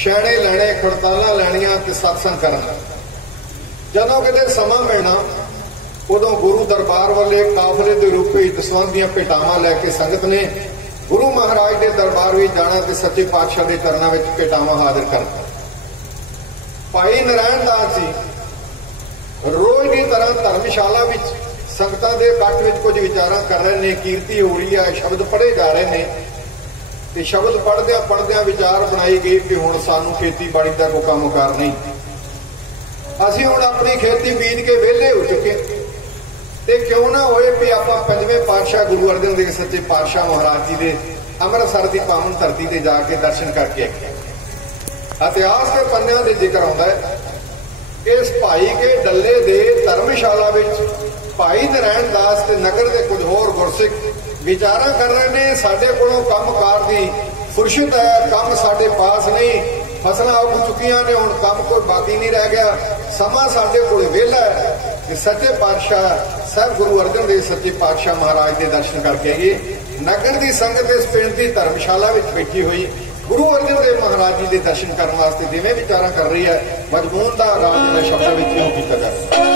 शैणे लैणे खड़तालां लैणियां ते सत्संग करना। जदों किते समां मिलना उदों गुरु दरबार वाले काफले के रूप में दसवंत दीआं भेटावां लैके संगत ने गुरु महाराज के दरबार भी जाना ते सच्चे पातशाह के चरणों में भेटावां हाजिर करना। भाई नारायण दास जी रोज की तरह धर्मशाला में संगतां दे इकट्ठ में कुछ विचारां कर रहे हैं, कीर्ति हो रही है, शब्द पढ़े जा रहे हैं ते शब्द पढ़द्या पढ़द्या विचार बनाई गई कि हुण सानू खेतीबाड़ी का कोई कामकार नहीं, असीं हुण अपनी खेती बीज के वेले हो चुके ते क्यों ना होए भी आपां पंजवें पातशाह गुरु अर्जन देव सच्चे पातशाह महाराज जी के अमृतसर की पावन धरती से जाके दर्शन करके आए। इतिहास के पन्नियां दे जिक्र आउंदा है इस भाई के डल्ले दे धर्मशाला विच भाई नारायण दास ते नगर के कुछ होर गुरसिख विचारा कर रहे हैं, साडे कोलों कामकार दी फुरसत है, काम साडे पास नहीं, फसलां उग चुकियां ने, हुण काम कोई बाकी नहीं रह गया, समा साडे कोल वेला है कि सच्चे पातशाह साहब गुरु अर्जन देव सच्चे पातशाह महाराज के दर्शन करके आइए। नगर की संगत इस पिंड की धर्मशाला में बैठी हुई गुरु अर्जन देव महाराज जी के दर्शन करने वास्ते जिवें विचारा कर रही है, मजमून का आगाज मैं शब्दों में क्यों किया जाए।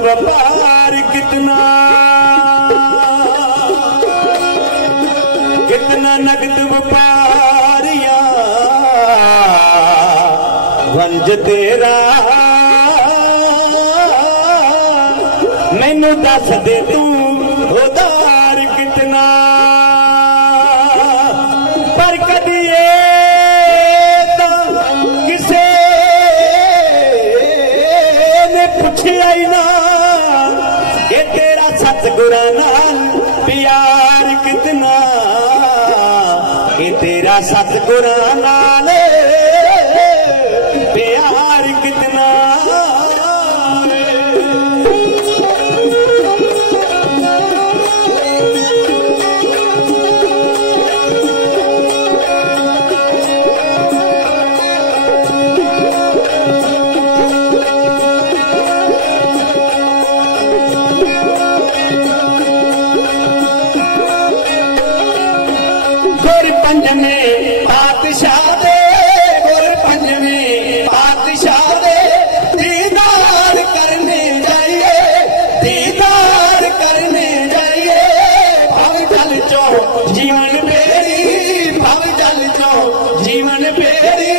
व्यापार कितना नगद व्यापारिया वंज तेरा मैनू दस दे तू उधार कितना पर कदी किसे ने पूछिया ही ना कि तेरा सतगुरा नाल प्यार कितना, कि तेरा सतगुरा नाल प्यार कितना। पंजवें पातशाह दे गुर पंजवें पातशाह दे दीदार करने जाइए, दीदार करने जाइए। भव जल चो जीवन बेरी, भव जल चो जीवन बेरी।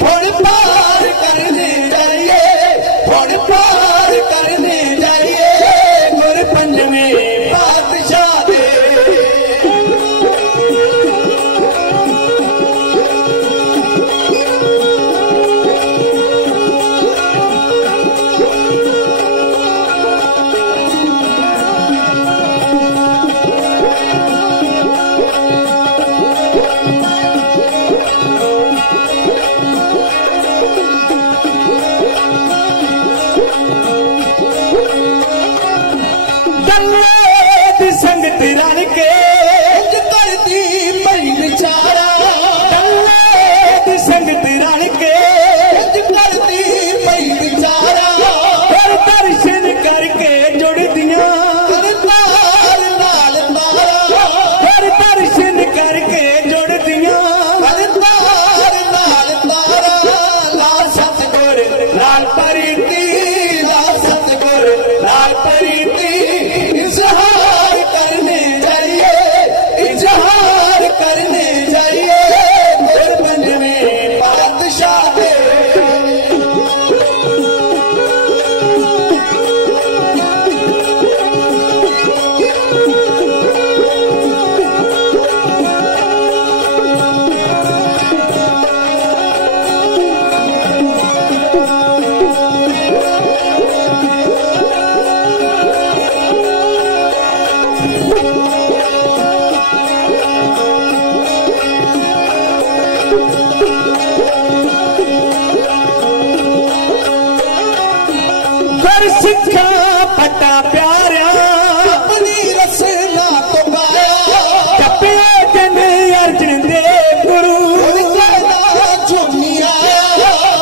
फुड़ पार करने जाइए, फुड़ पार करने जाइए गुर पंजवें पातशाह दे। संगत रल के करती पई विचारा, संगत रल के करती पई विचारा। दर्शन करके पता प्यारा अपनी रसना तो गाया टप्पिया जन अर्जुन दे गुरु झूमिया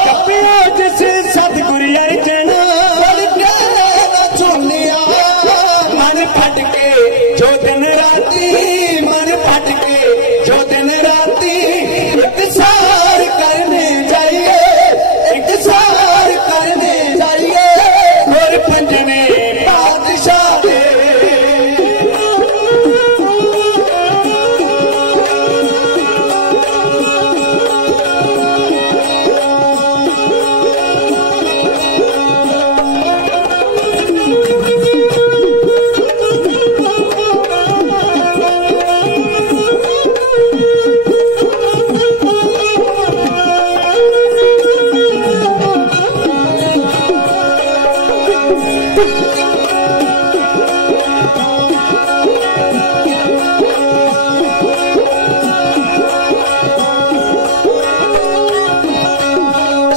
टप्पिया जिस सतगुरु अर्जुन झूमिया मन फट के जो दिन राती मन फट के जो दिन राती एक सार करने जाइए एक सार करने जाइए और पंजने बादशाह दे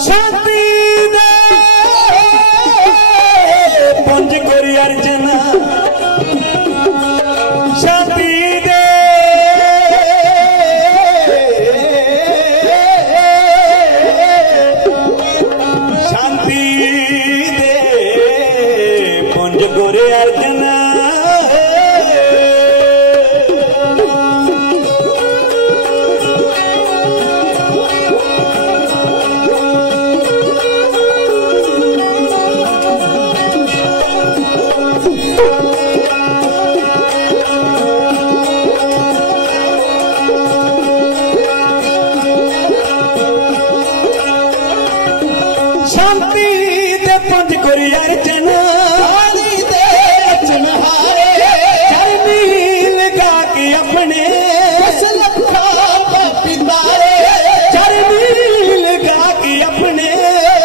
शांति दे पुंज गुरु अर्जुन शांति दे शांति दे पुंज गुरु अर्जुन शांति दे पुंज गुरु अर्जुन पानी दे अर्जुन हारे चरनी लगा के अपने बस लखा पापी तारे चरनी लगा के अपने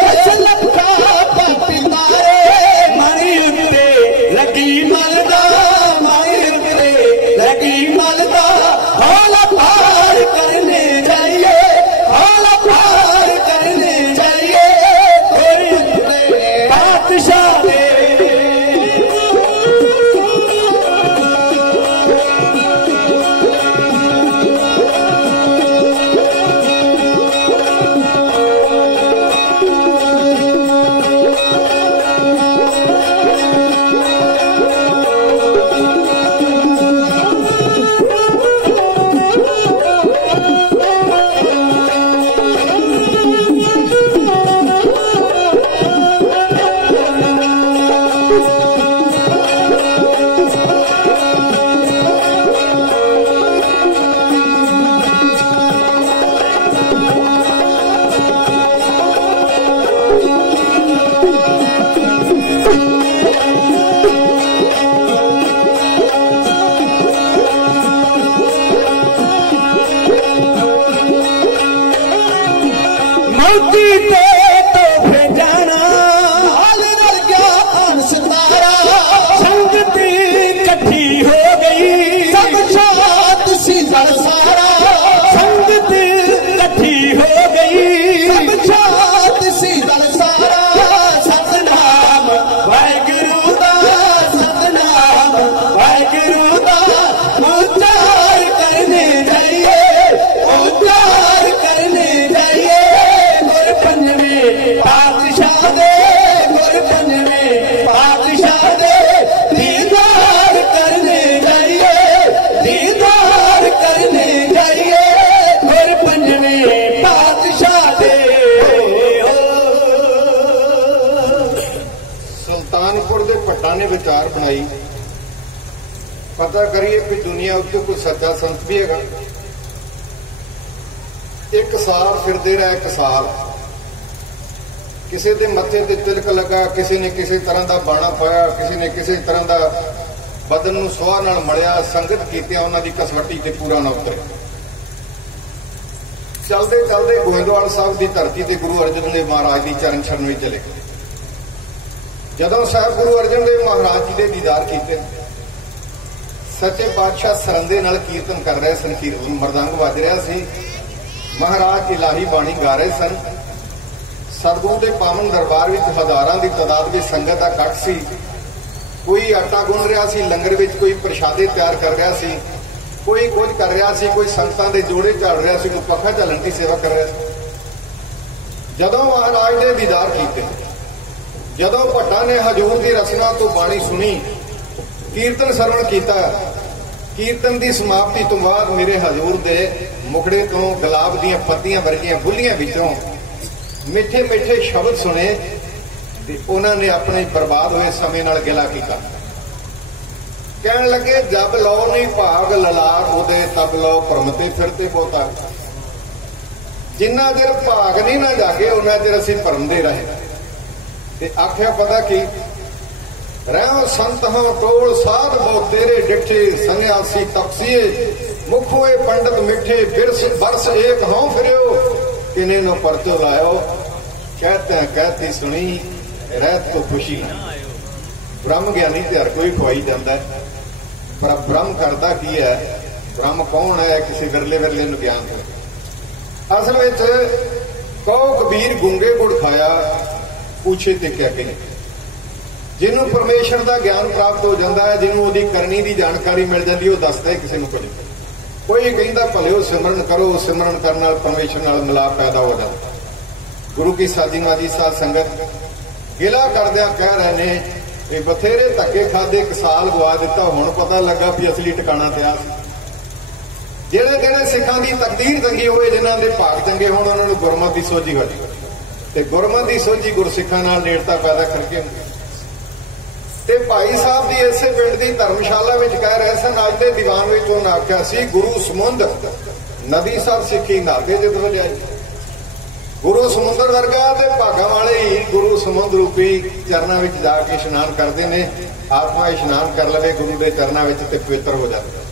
बस लखा पापी तारे मारी उत्ते लगी मलदा मारी उत्ते लगी मलदा हौला पार करने जाइए हौला पार करने जाइए गोरी उत्ते बादशाह दे मौती ते तो फिर जाना हाल रल गया अन सितारा संगति इकट्ठी हो गई सब शात सी जड़ सारा संगति इकट्ठी हो गई सब शात सी जड़ सारा सतनाम वाहिगुरु दा सतनाम वाहिगुरु दा उच्चार करने जाइए उच्चार करने जाइए गुर पंजवे बादशाह दे गुर पंजवे बादशाह दे दीदार करने जाइए दीदार करने जाइए गुर पंजवे बादशाह दे सुल्तानपुर के भट्टा ने विचार बनाई पता करिए कि दुनिया उत्ते कोई सच्चा संत भी है एक साल फिरते रहे एक साल किसी के मत्थे ते तिलक लगा किसी ने किसी तरह का बाणा पाया किसी ने किसी तरह का बदन नूं सुआह नाल मलिया संगत कीतिया उन्हां दी कसौटी ते पूरा ना उतरे चलते चलते गोविंदवाल साहब की धरती ते गुरु अर्जन देव महाराज की चरण छरण में चले गए जदों साहब गुरु अर्जन देव महाराज जी के दीदार किए सच्चे पातशाह सरंदे नाल कीर्तन कर रहे सन कीर्तन मरदंग वज रहा सी महाराज इलाही बाणी गा रहे सन सतगुरु के पावन दरबार में हजारां की तादाद में संगत का कट सी कोई आटा गुन रहा सी लंगर विच, कोई प्रशादे तैयार कर रहा सी, कोई कुछ कर रहा सी, कोई संगतां दे जोड़े झाड़ रहा सी, कोई पखा झलण की सेवा कर रहा सी। जदों महाराज ने दीदार कीते, जदों भट्टा ने हजूर की रचना तो बाणी सुनी, कीर्तन सरवण कीता, कीर्तन की समाप्ति तो बाद मेरे हजूर दे मुखड़े तो गुलाब दीयां पत्तियां वर्गियां बुलियां विचों मिठे मिठे शब्द सुने ते उन्होंने अपने बर्बाद हुए समय नाल गिला कीता। कहण लगे जब लो नहीं भाग ललार उदे तब लो भरमते फिरते बहुता। जिन्ना चिर भाग नहीं ना जागे उन्ना चिर असीं भरमदे रहे। ते आख्या पता की रहो संत हो टोल साध बो तेरे डिठे संन्यासी तपसीए मुख होए पंडित मिठे बिरस बरस एक हों फिरो किने नो परचो लायो। कहती सुनी रहत तो खुशी ना। ब्रह्म ज्ञानी ते हर कोई खुआई जाता है, पर ब्रह्म करता की है, ब्रह्म कौन है, किसी विरले विरले नूं ज्ञान दे। असल विच कहो कबीर गूंगे गुड़ खाया पूछे ते क्या कि जिन्हों परमेश्वर का ज्ञान प्राप्त हो जाता है, जिन्हों उसकी करनी की जानकारी मिल जाती है, वह दसता है किसी को कुछ। कोई कहता भले हो सिमरन करो, सिमरन करने नाल परमेश्वर नाल मिलाप पैदा हो जाता। गुरु की साजीवादी साध संगत गिला करदिया कह रहे ने बथेरे धक्के खादे, एक साल गवा दिता, हुण पता लगा भी असली ठिकाना ते आ। ਜਿਹੜੇ ਜਿਹੜੇ सिखां की तकदीर चंगी होवे, जिन्हां दे भाग चंगे होण, उन्हां नूं गुरमत की सोझी हो जाए ते गुरमत की सोझी गुरसिखां नाल नेड़ता पैदा करके ते भाई साहब की इसे पिंड की धर्मशाला में कह रहे सन। अज के दीवान में उन्होंने आख्या सी गुरु समुंद नदी सब सिੱਖੀ नागे जद लिया। गुरु समुंदर वर्गा ते भागा वाले ही गुरु समुंद रूपी चरणों में जाके इशनान करते हैं। आत्मा इशनान कर लवे गुरु के चरणों में ते पवित्र हो जाता।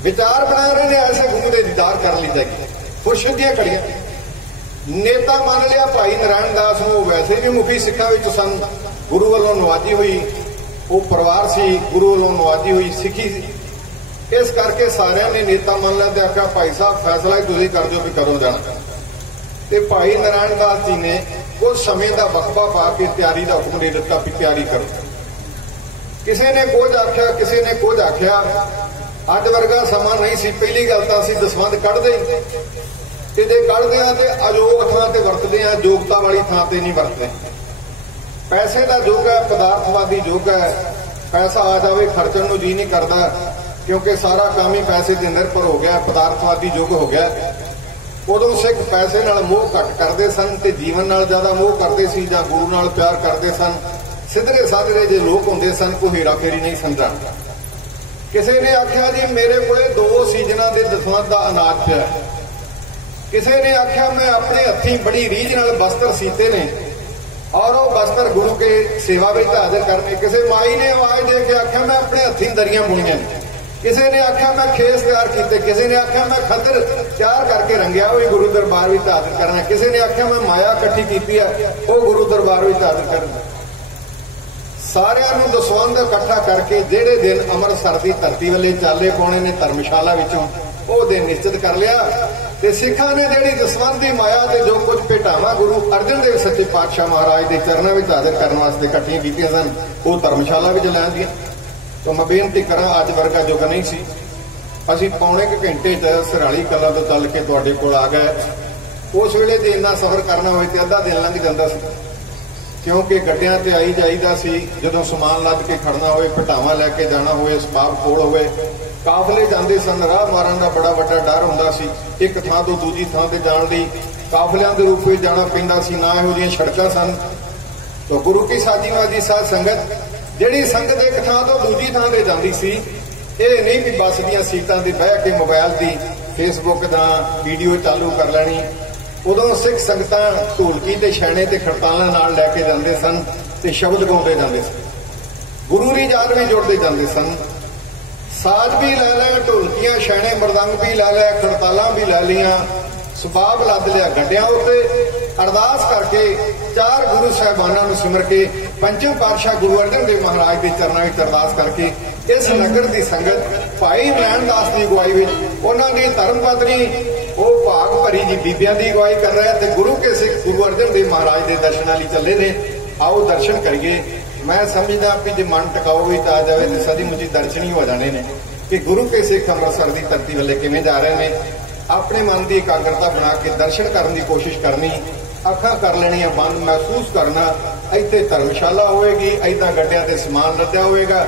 विचार बना रहे हैं ऐसे गुरु के दीदार कर ली जाएगी। खुर्शद दियां घड़ियां नेता मान लिया भाई नारायण दास नूं, वैसे भी मुखी सिखां विच सन, गुरु वालों नवाजी हुई, वो परिवार सी, गुरु वालों नवाजी हुई सिखी सी। इस करके सारिਆਂ ने नेता मान लिया ते आख्या भाई साहब फैसला ही तुसीं कर दो भी करो जाना। ते भाई नारायण दास जी ने कुछ समय का वक्फा पा के तैयारी का हुक्म दे दिता भी तैयारी करो। किसी ने कुछ आख्या, किसी ने कुछ आख्या। अज वर्गा समा नहीं सी। पहली गल तां असीं दसवंध कढ़दे ते जे कढ़दे हां ते अयोग थां ते वरतदे हां, योगता वाली थां ते नहीं वरतदे। पैसे का युग है, पदार्थवादी युग है। पैसा आ जाए खर्चण नूं जी नहीं करता, क्योंकि सारा काम ही पैसे के निर्भर हो गया, पदार्थवादी युग हो गया। उदों सिख पैसे नाल मोह घट करते सन ते जीवन नाल ज्यादा मोह करते सी, जां गुरु नाल प्यार करते सन। सिधरे साधरे जे लोग होंदे सन, कोई हेरा फेरी नहीं सन जानदा। किसी ने आख्या जी मेरे कोले 2 सीजनां दे दसवंध दा अनाज पिया। किसी ने आख्या मैं अपने हत्थीं बड़ी रीझ नाल वस्त्र सीते ने और वो वस्त्र गुरु के सेवा में हाजिर करने। किसी माई ने आवाज दे के आख्या मैं अपने हत्थीं दरियां बुनिया। किसी ने आख्या मैं खेस तैयार किए। किसी ने आख्या मैं खद्दर तैयार करके रंगिया, वो गुरु दरबार में हाजिर करना। किसी ने आख्या मैं माया इकट्ठी की है, वो गुरु दरबार में हाजिर करना। सारिਆਂ ਨੂੰ दसवंध इकट्ठा करके ਜਿਹੜੇ दिन ਅੰਮ੍ਰਿਤਸਰ ਦੀ ਧਰਤੀ वाले चाले पाने ने धर्मशाला विचों वो दिन निश्चित कर लिया। ते सिखां ने जिहड़ी दसवंध की माया ते जो कुछ भेटावां गुरु अर्जन देव सच्चे पातशाह महाराज के चरणों में हाजिर करने वास्ते इकट्ठियां कीतियां सन, वो धर्मशाला में लैंदियां। तो मैं बेनती करा अज वर्गा युग नहीं सी। असीं पौने क घंटे च सराली कला तो चल के तुहाडे कोल आ गए। उस वेले जे इन्ना सफर करना होए ते अद्धा दिन लंघ जांदा सी, क्योंकि गड्डियां ते आई जाईदा सी। जदों समान लद के खड़ना होए, भटावां लैके जाना होए, सबाब कोल होए, काफले जांदे सन। राह मारन दा बड़ा वड्डा डर हुंदा सी। एक थां तो दूजी थां ते जाण लई काफलियां दे रूप विच जाना पैंदा सी, ना इहो जिहियां सड़कां सन। तो गुरु की साजीवादी साध संगत जिहड़ी संगत एक थां तो दूजी थां ते जांदी सी, ਇਹ नहीं भी बस ਦੀਆਂ सीटां ते बह के मोबाइल की फेसबुक दा वीडियो चालू कर लैनी। उदों सिख संगतां ढोलकी ते छैणे ते खड़तालां नाल लैके जांदे सन ते शब्द गाउंदे जांदे सन, गुरु दी याद में जुड़ते जांदे सन। साज भी लै लै, ढोलकियां छैणे मरदंग भी लै लै, खड़तालां भी लै लियां, सबाब लद लिया गड्डियां उत्ते। अरदास करके 4 गुरु साहिबानां नूं सिमर के पंचम पातशाह गुरु अर्जन देव महाराज के चरणों में अरदास करके इस नगर की संगत भाई नारायण दास की अगुवाई में उन्होंने धर्म पत्नी वो भाग भरी जी बीबियां की अगुवाई कर रहे हैं। गुरु के सिख गुरु अर्जन देव महाराज के दर्शनों लिए चले ने। आओ दर्शन करिए। मैं समझदा भी जो मन टिकाऊ भी आ जाए तो सदी मुझी दर्शन ही हो जाने ने कि गुरु के सिख अमृतसर की धरती वाले किवें जा रहे हैं। अपने मन की एकाग्रता बना के दर्शन करने की कोशिश करनी, अखां कर लेनियां बंद, महसूस करना इत्थे धर्मशाला होएगी, ऐदा गड्डियां ते समान लद्या होएगा,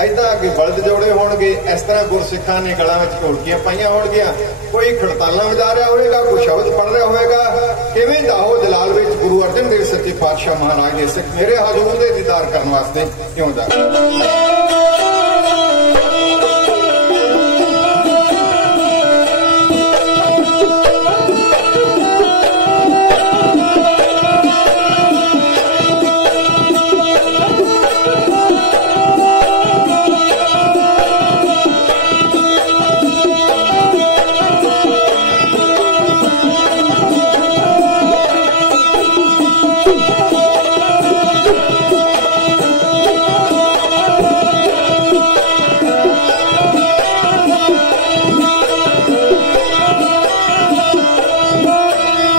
ऐदा अगे बलद जोड़े होणगे, इस तरह गुरसिखां ने गलां विच ढोलकियां पाईयां होणगीਆਂ, कोई खड़तालां वजा रहा होएगा, कोई शब्द पढ़ रहा होएगा। किवें दाहो जलाल विच गुरु अर्जन देव सच्चे पातशाह महाराज ने सिख मेरे हजूर दे दीदार करने वास्ते क्यों जा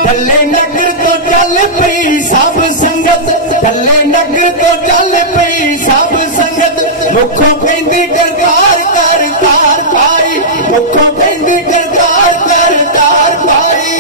ढले नगर तो चल पई सब संगत, ढले नगर तो चल पई सब संगत, मुखों कहंदी करतार कर तार पाई, मुखों कहंदी करतार कर तार पाई।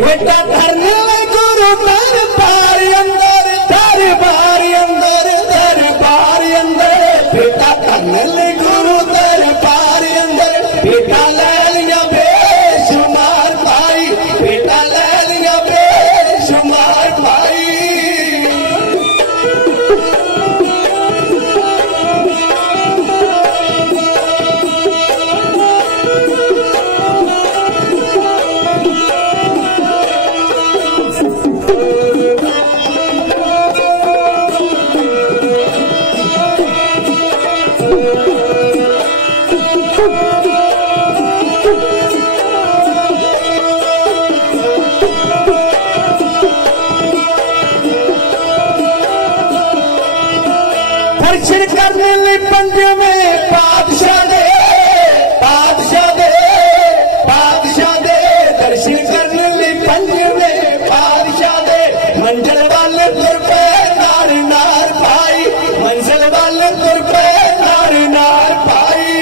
बेटा धरने गुरु दरबार अंदर, दरबार अंदर, दरबार अंदर, बेटा धरने गुरु दरबार अंदर, बेटा ले लिया बेशुमार पाई, बेटा ले लिया बेशुमार पाई। दर्शन करने लिए पंजवें पातशाह दे, पातशाह दे, पातशाह दे, दर्शन करने लिए पंजवें पातशाह दे, मंजिल वाले तुर पे नार नार पाई, मंजिल वाले तुर पे नार नार पाई।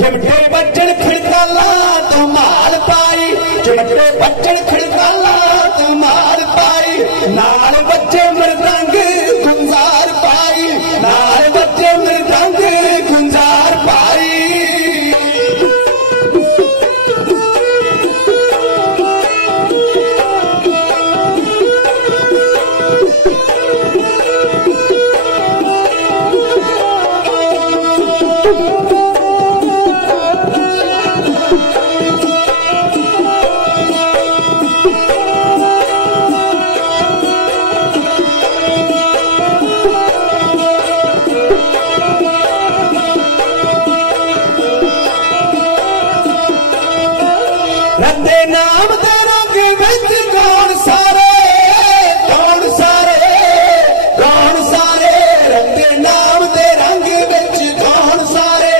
चिमटे बच्चन खिड़काला तो माल पाई, चिमटे बच्चन खिड़काला तो माल पाई, नाल बच्चे मृदंग गुंजार पाई, नाल बच्चे मृदंग गुंजार पाई। रद्दे नाम दे रंग विच कौन सारे, कौन सारे, कौन सारे, रद्दे नाम दे रंग विच कौन सारे,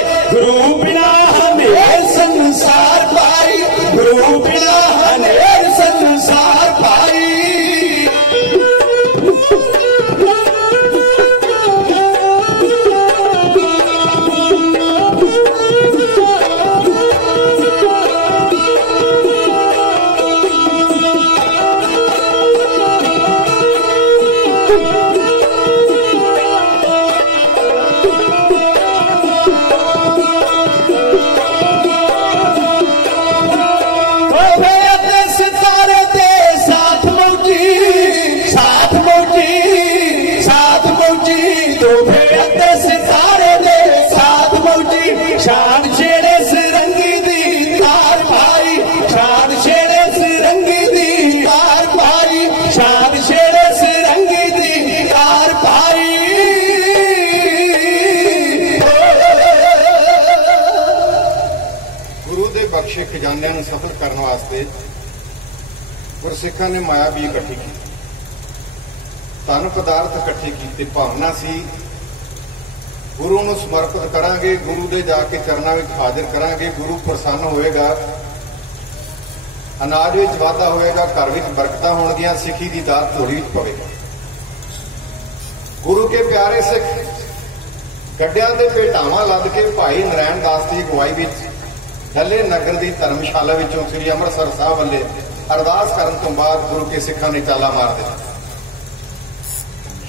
खजानिਆਂ ਨੂੰ ਸਫਲ ਕਰਨ ਵਾਸਤੇ ਗੁਰਸਿੱਖਾਂ ਨੇ ਮਾਇਆ ਵੀ ਇਕੱਠੀ ਕੀਤੀ, ਧਨ ਪਦਾਰਥ ਇਕੱਠੇ ਕੀਤੇ। ਭਾਵਨਾ ਸੀ ਗੁਰੂ ਨੂੰ ਸਮਰਪਿਤ ਕਰਾਂਗੇ, ਗੁਰੂ ਦੇ ਜਾ ਕੇ ਚਰਨਾਂ ਵਿੱਚ ਹਾਜ਼ਰ ਕਰਾਂਗੇ, ਗੁਰੂ ਪ੍ਰਸੰਨ ਹੋਏਗਾ, ਅਨਾਜ ਵਿੱਚ ਵਾਧਾ ਹੋਏਗਾ, ਘਰ ਵਿੱਚ ਬਰਕਤਾਂ ਹੋਣਗੀਆਂ, ਸਿੱਖੀ ਦੀ ਦਾਤ ਝੋਲੀ ਵਿੱਚ ਪਵੇਗਾ। ਗੁਰੂ ਕੇ ਪਿਆਰੇ ਸਿੱਖ ਗੱਡਿਆਂ ਦੇ ਭੇਟਾਵਾਂ ਲੱਦ ਕੇ ਭਾਈ ਨਰੈਣ ਦਾਸ ਦੀ ਅਗਵਾਈ ਵਿੱਚ ਡੱਲੇ ਨਗਰ ਦੀ ਧਰਮਸ਼ਾਲਾ ਵਿੱਚੋਂ ਸ੍ਰੀ ਅੰਮ੍ਰਿਤਸਰ ਸਾਹਿਬ ਵੱਲੇ ਅਰਦਾਸ ਕਰਨ ਤੋਂ ਬਾਅਦ ਗੁਰੂ ਕੇ ਸਿੱਖਾਂ ਨੇ ਚਾਲਾ ਮਾਰ ਦਿੱਤਾ।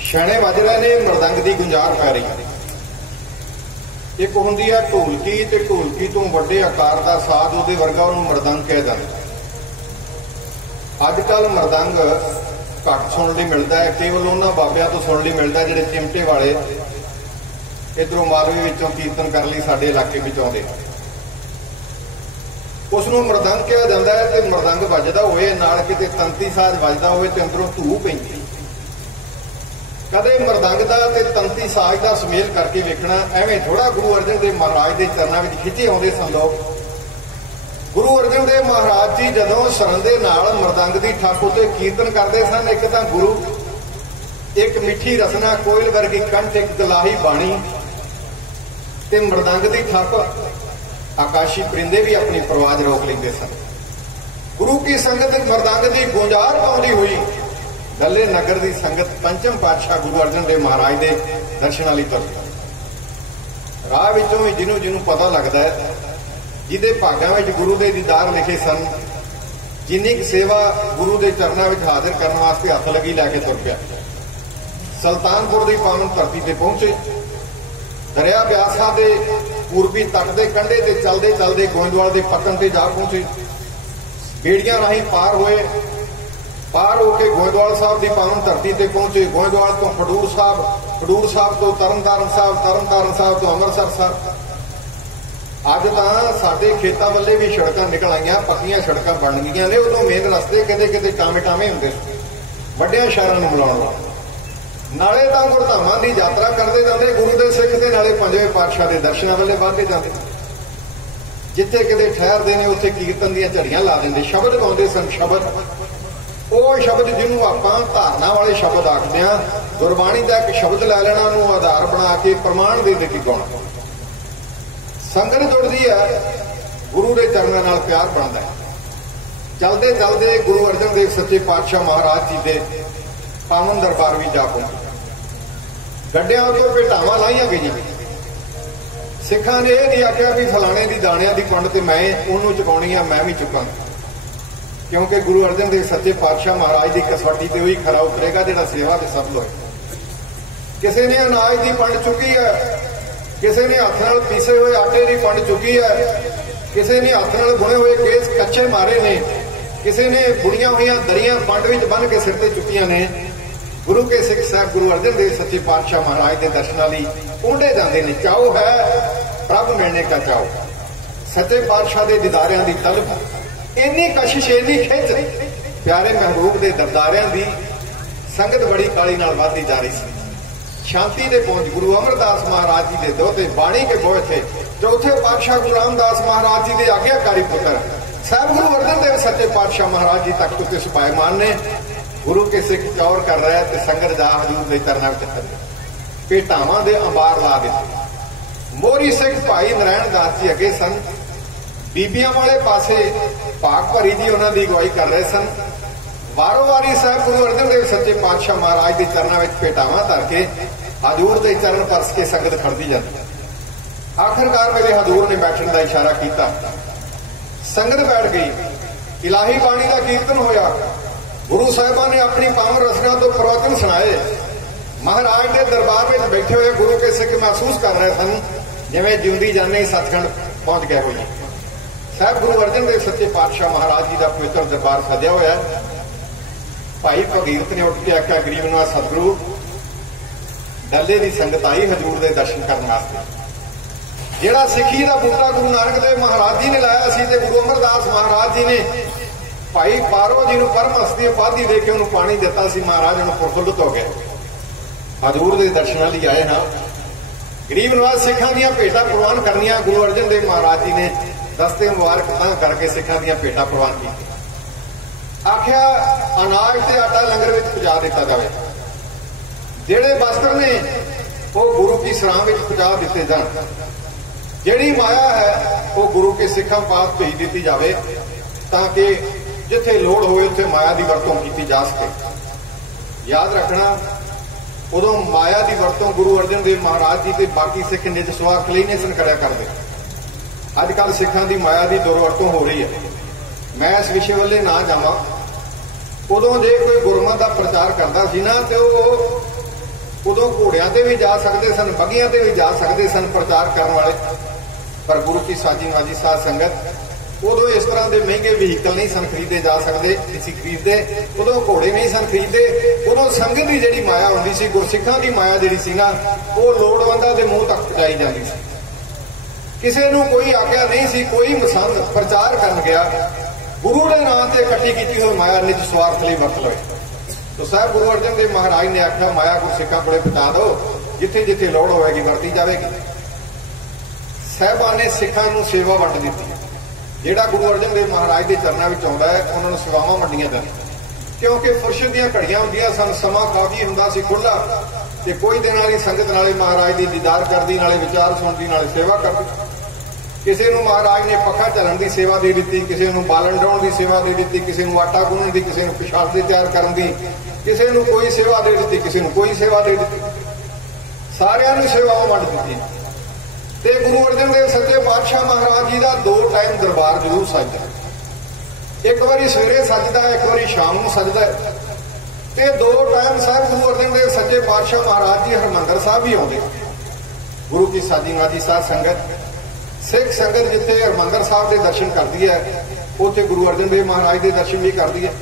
ਛਣੇ ਵੱਜ ਰਹੇ ਨੇ, ਮਰਦੰਗ ਦੀ ਗੁੰਜਾਰ ਪੈ ਰਹੀ ਹੈ। ਇੱਕ ਹੁੰਦੀ ਹੈ ਢੋਲਕੀ, ਤੇ ਢੋਲਕੀ ਤੋਂ ਵੱਡੇ ਆਕਾਰ ਦਾ ਸਾਜ਼ ਉਹਦੇ ਵਰਗਾ ਉਹਨੂੰ ਮਰਦੰਗ ਕਹਿ ਜਾਂਦਾ। ਅੱਜ ਕੱਲ ਮਰਦੰਗ ਘੱਟ ਸੁਣਨ ਲਈ ਮਿਲਦਾ ਹੈ, ਕੇਵਲ ਉਹਨਾਂ ਬਾਬਿਆਂ ਤੋਂ ਸੁਣਨ ਲਈ ਮਿਲਦਾ ਜਿਹੜੇ ਚਿਮਟੇ ਵਾਲੇ ਇੱਧਰੋਂ ਮਾਲਵੇ ਵਿੱਚੋਂ ਕੀਰਤਨ ਕਰਨ ਲਈ ਸਾਡੇ ਇਲਾਕੇ ਵਿੱਚ ਆਉਂਦੇ। ਉਸ ਨੂੰ ਮਰਦੰਗ ਕਿਹਾ ਜਾਂਦਾ ਹੈ। ਤੇ ਮਰਦੰਗ ਵੱਜਦਾ ਹੋਵੇ, ਨਾਲ ਕਿਤੇ ਤੰਤੀ ਸਾਜ਼ ਵੱਜਦਾ ਹੋਵੇ ਤੇ ਅੰਦਰੋਂ ਧੂ ਪੈਂਦੀ। ਕਦੇ ਮਰਦੰਗ ਦਾ ਤੇ ਤੰਤੀ ਸਾਜ਼ ਦਾ ਸੁਮੇਲ ਕਰਕੇ ਵੇਖਣਾ। ਐਵੇਂ ਥੋੜਾ ਗੁਰੂ ਅਰਜਨ ਦੇਵ ਮਹਾਰਾਜ ਦੇ ਚਰਨਾਂ ਵਿੱਚ ਖਿੱਚੇ ਆਉਂਦੇ ਸਨ ਲੋਕ। ਗੁਰੂ ਅਰਜਨ ਦੇਵ ਮਹਾਰਾਜ ਜੀ ਜਦੋਂ ਸਰਨ ਦੇ ਨਾਲ ਮਰਦੰਗ ਦੀ ਠੱਪ ਉੱਤੇ ਕੀਰਤਨ ਕਰਦੇ ਸਨ, ਇੱਕ ਤਾਂ ਗੁਰੂ, ਇੱਕ ਮਿੱਠੀ ਰਸਨਾ, ਕੋਇਲ ਵਰਗੀ ਕੰਠ, ਇੱਕ ਗਲਾਹੀ ਬਾਣੀ ਤੇ ਮਰਦੰਗ ਦੀ ਠੱਪ, ਆਕਾਸ਼ੀ ਪਰਿੰਦੇ ਵੀ ਆਪਣੀ ਪਰਵਾਜ਼ ਰੋਕ ਲੈਂਦੇ ਸਨ। ਗੁਰੂ ਕੀ ਸੰਗਤ ਮਰਦੰਗ ਦੀ ਗੁੰਜਾਰ ਪਾਉਂਦੀ ਹੋਈ ਡੱਲੇ ਨਗਰ ਦੀ ਸੰਗਤ ਪੰਚਮ ਪਾਤਸ਼ਾਹ ਗੁਰੂ ਅਰਜਨ ਦੇਵ ਮਹਾਰਾਜ ਦੇ ਦਰਸ਼ਨਾਂ ਲਈ ਤੁਰ ਪਈ। ਰਾਹ ਵਿੱਚੋਂ ਵੀ ਜਿਹਨੂੰ ਪਤਾ ਲੱਗਦਾ ਹੈ, ਜਿਹਦੇ ਭਾਗਾਂ ਵਿੱਚ ਗੁਰੂ ਦੇ ਦੀਦਾਰ ਲਿਖੇ ਸਨ, ਜਿੰਨੀ ਕੁ ਸੇਵਾ ਗੁਰੂ ਦੇ ਚਰਨਾਂ ਵਿੱਚ ਹਾਜ਼ਰ ਕਰਨ ਵਾਸਤੇ ਹੱਥ ਲੱਗੀ ਲੈ ਕੇ ਤੁਰ ਪਿਆ। ਸੁਲਤਾਨਪੁਰ ਦੀ ਪਾਵਨ ਧਰਤੀ ਤੇ ਪਹੁੰਚੇ। ਦਰਿਆ ਬਿਆਸਾ ਦੇ ਪੂਰਬੀ ਤੱਟ ਦੇ ਕੰਢੇ ਤੇ ਚਲਦੇ ਚਲਦੇ ਗੋਇੰਦਵਾਲ ਦੇ ਪੱਤਨ ਤੇ ਜਾ ਪਹੁੰਚੇ। ਬੇੜੀਆਂ ਰਾਹੀਂ ਪਾਰ ਹੋਏ। ਪਾਰ ਹੋ ਕੇ ਗੋਇੰਦਵਾਲ ਸਾਹਿਬ ਦੀ ਪਾਵਨ ਧਰਤੀ ਤੇ ਪਹੁੰਚੇ। ਗੋਇੰਦਵਾਲ ਤੋਂ ਖਡੂਰ ਸਾਹਿਬ, ਖਡੂਰ ਸਾਹਿਬ ਤੋਂ ਤਰਨਤਾਰਨ ਸਾਹਿਬ, ਤਰਨਤਾਰਨ ਸਾਹਿਬ ਤੋਂ ਅੰਮ੍ਰਿਤਸਰ ਸਾਹਿਬ। ਅੱਜ ਤਾਂ ਸਾਡੇ ਖੇਤਾਂ ਵੱਲੇ ਵੀ ਸੜਕਾਂ ਨਿਕਲ ਆਈਆਂ, ਪੱਕੀਆਂ ਸੜਕਾਂ ਬਣ ਗਈਆਂ ਨੇ। ਉਦੋਂ ਮੇਨ ਰਸਤੇ ਕਿਤੇ ਕਿਤੇ ਟਾਵੇਂ ਹੁੰਦੇ ਸੀ ਵੱਡਿਆਂ ਸ਼ਹਿਰਾਂ ਨੂੰ ਮਿਲਾਉਣ ਵਾਲੇ। ਨਾਲੇ ਤਾਂ ਗੁਰਧਾਮਾਂ ਦੀ ਯਾਤਰਾ ਕਰਦੇ ਜਾਂਦੇ ਗੁਰੂ ਦੇ ਸਿੱਖ, ਦੇ ਨਾਲੇ ਪੰਜਵੇਂ ਪਾਤਸ਼ਾਹ ਦੇ ਦਰਸ਼ਨਾਂ ਵੱਲੇ ਵੱਧਦੇ ਜਾਂਦੇ। ਜਿੱਥੇ ਕਿਤੇ ਠਹਿਰਦੇ ਨੇ ਉੱਥੇ ਕੀਰਤਨ ਦੀਆਂ ਝੜੀਆਂ ਲਾ ਦਿੰਦੇ, ਸ਼ਬਦ ਗਾਉਂਦੇ ਸਨ। ਸ਼ਬਦ, ਉਹ ਸ਼ਬਦ ਜਿਹਨੂੰ ਆਪਾਂ ਧਾਰਨਾ ਵਾਲੇ ਸ਼ਬਦ ਆਖਦੇ ਹਾਂ। ਗੁਰਬਾਣੀ ਦਾ ਇੱਕ ਸ਼ਬਦ ਲੈ ਲੈਣਾ, ਉਹਨੂੰ ਆਧਾਰ ਬਣਾ ਕੇ ਪ੍ਰਮਾਣ ਦੇ ਕੇ ਗਾਉਣਾ। ਸੰਗਤ ਜੁੜਦੀ ਹੈ, ਗੁਰੂ ਦੇ ਚਰਨਾਂ ਨਾਲ ਪਿਆਰ ਬਣਦਾ ਹੈ। ਚਲਦੇ ਚਲਦੇ ਗੁਰੂ ਅਰਜਨ ਦੇਵ ਸੱਚੇ ਪਾਤਸ਼ਾਹ ਮਹਾਰਾਜ ਜੀ ਦੇ ਪਾਵਨ ਦਰਬਾਰ ਵੀ ਜਾ ਪਹੁੰਚੇ। ਗੱਡਿਆਂ ਉੱਤੇ ਭੇਟਾਵਾਂ ਲਾਈਆਂ ਗਈਆਂ। ਸਿੱਖਾਂ ਨੇ ਇਹ ਨਹੀਂ ਆਖਿਆ ਵੀ ਫਲਾਣੇ ਦੀ ਦਾਣਿਆਂ ਦੀ ਪੰਡ ਤੇ ਮੈਂ ਉਹਨੂੰ ਚੁਕਾਉਣੀ ਆ, ਮੈਂ ਵੀ ਚੁਕਾਂਗਾ, ਕਿਉਂਕਿ ਗੁਰੂ ਅਰਜਨ ਦੇਵ ਸੱਚੇ ਪਾਤਸ਼ਾਹ ਮਹਾਰਾਜ ਦੀ ਕਸਵੱਟੀ ਤੇ ਉਹੀ ਖਰਾ ਉਤਰੇਗਾ ਜਿਹੜਾ ਸੇਵਾ ਦੇ ਸਫਲ ਹੋਏ। ਕਿਸੇ ਨੇ ਅਨਾਜ ਦੀ ਪੰਡ ਚੁੱਕੀ ਹੈ, ਕਿਸੇ ਨੇ ਹੱਥ ਨਾਲ ਪੀਸੇ ਹੋਏ ਆਟੇ ਦੀ ਪੰਡ ਚੁੱਕੀ ਹੈ, ਕਿਸੇ ਨੇ ਹੱਥ ਨਾਲ ਬੁਣੇ ਹੋਏ ਕੇਸ ਕੱਚੇ ਮਾਰੇ ਨੇ, ਕਿਸੇ ਨੇ ਬੁਣੀਆਂ ਹੋਈਆਂ ਦਰੀਆਂ ਪੰਡ ਵਿੱਚ ਬੰਨ੍ਹ ਕੇ ਸਿਰ ਤੇ ਚੁੱਕੀਆਂ ਨੇ। ਗੁਰੂ ਕੇ ਸਿੱਖ ਸਾਹਿਬ ਗੁਰੂ ਅਰਜਨ ਦੇਵ ਸੱਚੇ ਪਾਤਸ਼ਾਹ ਮਹਾਰਾਜ ਦੇ ਦਰਸ਼ਨਾਂ ਲਈ ਪਹੁੰਚੇ ਜਾਂਦੇ ਨੇ। ਚਾਓ ਹੈ ਪ੍ਰਭ ਮਿਲਣੇ ਦਾ ਚਾਓ, ਸੱਚੇ ਪਾਤਸ਼ਾਹ ਦੇ ਦੀਦਾਰਿਆਂ ਦੀ ਤਲਬ, ਇੰਨੀ ਕਸ਼ਿਸ਼, ਇੰਨੀ ਖਿੱਚ ਪਿਆਰੇ ਮਹਿਬੂਬ ਦੇ ਦਰਦਾਰਿਆਂ ਦੀ। ਸੰਗਤ ਬੜੀ ਕਾਲੀ ਨਾਲ ਵੱਧਦੀ ਜਾ ਰਹੀ ਸੀ। ਸ਼ਾਂਤੀ ਦੇ ਪਹੁੰਚ ਗੁਰੂ ਅਮਰਦਾਸ ਮਹਾਰਾਜ ਜੀ ਦੇ ਦੋਤੇ ਬਾਣੀ ਕੇ ਬੋਏ ਥੇ। ਚੌਥੇ ਪਾਤਸ਼ਾਹ ਗੁਰੂ ਰਾਮਦਾਸ ਮਹਾਰਾਜ ਜੀ ਦੇ ਆਗਿਆਕਾਰੀ ਪੁੱਤਰ ਸਾਹਿਬ ਗੁਰੂ ਅਰਜਨ ਦੇਵ ਸੱਚੇ ਪਾਤਸ਼ਾਹ ਮਹਾਰਾਜ ਜੀ ਤਖਤ ਉੱਤੇ ਸੁਭਾਇਮਾਨ ਨੇ। ਗੁਰੂ ਕੇ ਸਿੱਖ ਚੌਰ ਕਰ ਰਿਹਾ ਤੇ ਸੰਗਤ ਜਾ ਹਜ਼ੂਰ ਦੇ ਚਰਨਾਂ ਵਿੱਚ ਥੱਲੇ ਭੇਟਾਵਾਂ ਦੇ ਅੰਬਾਰ ਲਾ ਦਿੱਤੇ। ਮੋਹਰੀ ਸਿੱਖ ਭਾਈ ਨਰੈਣ ਦਾਸ ਜੀ ਅੱਗੇ ਸਨ। ਬੀਬੀਆਂ ਵਾਲੇ ਪਾਸੇ ਭਾਗ ਭਰੀ ਜੀ ਉਹਨਾਂ ਦੀ ਅਗਵਾਈ ਕਰ ਰਹੇ ਸਨ। ਵਾਰੋ ਵਾਰੀ ਸਾਹਿਬ ਗੁਰੂ ਅਰਜਨ ਦੇਵ ਸੱਚੇ ਪਾਤਸ਼ਾਹ ਮਹਾਰਾਜ ਦੇ ਚਰਨਾਂ ਵਿੱਚ ਭੇਟਾਵਾਂ ਧਰ ਕੇ ਹਜ਼ੂਰ ਦੇ ਚਰਨ ਪਰਸ ਕੇ ਸੰਗਤ ਖੜਦੀ ਜਾਂਦੀ। ਆਖਰਕਾਰ ਮੇਰੇ ਹਜ਼ੂਰ ਨੇ ਬੈਠਣ ਦਾ ਇਸ਼ਾਰਾ ਕੀਤਾ। ਸੰਗਤ ਬੈਠ ਗਈ। ਇਲਾਹੀ ਬਾਣੀ ਦਾ ਕੀਰਤਨ ਹੋਇਆ। ਗੁਰੂ ਸਾਹਿਬਾਂ ਨੇ ਆਪਣੀ ਪਾਵਨ ਰਸਨਾ ਤੋਂ ਪ੍ਰਵਚਨ ਸੁਣਾਏ। ਮਹਾਰਾਜ ਦੇ ਦਰਬਾਰ ਵਿੱਚ ਬੈਠੇ ਹੋਏ ਗੁਰੂ ਕੇ ਸਿੱਖ ਮਹਿਸੂਸ ਕਰ ਰਹੇ ਸਨ ਜਿਵੇਂ ਜਿਉਂਦੀ ਜਾਨੇ ਸਤਖੰਡ ਪਹੁੰਚ ਗਏ ਹੋਏ। ਸਾਹਿਬ ਗੁਰੂ ਅਰਜਨ ਦੇਵ ਸੱਚੇ ਪਾਤਸ਼ਾਹ ਮਹਾਰਾਜ ਜੀ ਦਾ ਪਵਿੱਤਰ ਦਰਬਾਰ ਸਜਿਆ ਹੋਇਆ। ਭਾਈ ਭਗੀਰਥ ਨੇ ਉੱਠ ਕੇ ਆਖਿਆ, ਗਰੀਬ ਨਵਾਜ਼ ਸਤਿਗੁਰੂ, ਡੱਲੇ ਦੀ ਸੰਗਤ ਆਈ ਹਜ਼ੂਰ ਦੇ ਦਰਸ਼ਨ ਕਰਨ ਵਾਸਤੇ। ਜਿਹੜਾ ਸਿੱਖੀ ਦਾ ਬੂਟਾ ਗੁਰੂ ਨਾਨਕ ਦੇਵ ਮਹਾਰਾਜ ਜੀ ਨੇ ਲਾਇਆ ਸੀ ਤੇ ਗੁਰੂ ਅਮਰਦਾਸ ਮਹਾਰਾਜ ਜੀ ਨੇ ਭਾਈ ਪਾਰੋ ਜੀ ਨੂੰ ਪਰਮ ਹਸਤੀ ਉਪਾਧੀ ਦੇ ਕੇ ਉਹਨੂੰ ਪਾਣੀ ਦਿੱਤਾ ਸੀ। ਮਹਾਰਾਜ ਨੂੰ ਪ੍ਰਫੁੱਲਤ ਹੋ ਗਏ। ਹਜ਼ੂਰ ਦੇ ਦਰਸ਼ਨਾਂ ਲਈ ਆਏ ਨਾ। ਗਰੀਬ ਨਵਾਜ਼ ਸਿੱਖਾਂ ਦੀਆਂ ਭੇਟਾਂ ਪ੍ਰਵਾਨ ਕਰਨੀਆਂ ਗੁਰੂ ਅਰਜਨ ਦੇਵ ਮਹਾਰਾਜ ਜੀ ਨੇ दस्ते मुबारक तां करके सिखां दी भेटां प्रवान की। आख्या अनाज ते आटा लंगर विच पहुंचा दिता जाए, जेड़े वस्त्र ने वो गुरु की सरां विच पहुंचा दिते जाण, जिहड़ी माया है वो गुरु के सिखां पास भेज दी जाए ताकि जिथे लोड़ होए उत्थे माया की वरतों की जा सके। याद रखना उदों माया की वरतों गुरु अर्जन देव महाराज जी ते बाकी सिख निज स्वार्थ लई नहीं सन करिया करदे। अजकल सिखां की माया की दुरवरतों हो रही है। मैं इस विषय वाले ना जावां। उदों जे कोई गुरमत का प्रचार करता सी ना तो उदों घोड़ियां ते भी जा सकते सन, बगियां ते भी जा सकते सन प्रचार करने वाले, पर गुरु की साजी माजी साध संगत उदों इस तरह के महंगे व्हीकल नहीं सन खरीदे जा सकते, किसी खरीदते उदों घोड़े नहीं सन खरीदते। उदों संगत की जिहड़ी माया होंदी सी, गुरसिखां की माया जिहड़ी सी ना, वो लोड़वंदां दे मूँह तक पहुंचाई जाती सी। किसी नूं कोई आग्या नहीं सी, कोई मसंद प्रचार करन गया गुरु के नाम से इकट्ठी की हुई माया निज स्वार्थ लई वरत लवे। तो साहब गुरु अर्जन देव महाराज ने आख्या माया गुरसिखां कोले पहुंचा दो, जिथे जिथे लोड़ होएगी वरती जाएगी। साहिबान ने सिखां नूं सेवा वंड दी। जिहड़ा गुरु अर्जन देव महाराज के चरणों में आउंदा है उन्होंने सेवावां वंडियां जाण, क्योंकि फुरशत दीयां घड़ियां हुंदियां सन, समा काफी हुंदा सी खुला, ते कोई दिन वाली संगत नाले महाराज की दीदार करदी, नाले विचार सुनदी, नाले सेवा करदी। किसी नूं महाराज ने पखा चलन की सेवा दे दी, किसी नूं बालन डाउण की सेवा दे दी, किसी नूं आटा गुन्नण की, किसी नूं प्रशाद तैयार करन दी, किसी नूं कोई सेवा दे दी, किसी नूं कोई सेवा दे दी। सारियां नूं सेवावां वंड दित्तियां। ते गुरु अर्जन देव सच्चे पातशाह महाराज जी का 2 टाइम दरबार जरूर सजदा, एक बारी सवेरे सजदा है, एक बारी शाम को सजदा है। ते 2 टाइम साहब गुरु अर्जन देव सच्चे पातशाह महाराज जी हरमंदर साहब भी आउंदे। गुरु की साजी माजी साध संगत सिख संगत जिथे हरमंदर साहब के दर्शन करती है, उत्थे गुरु अर्जन देव महाराज के दर्शन भी करती है।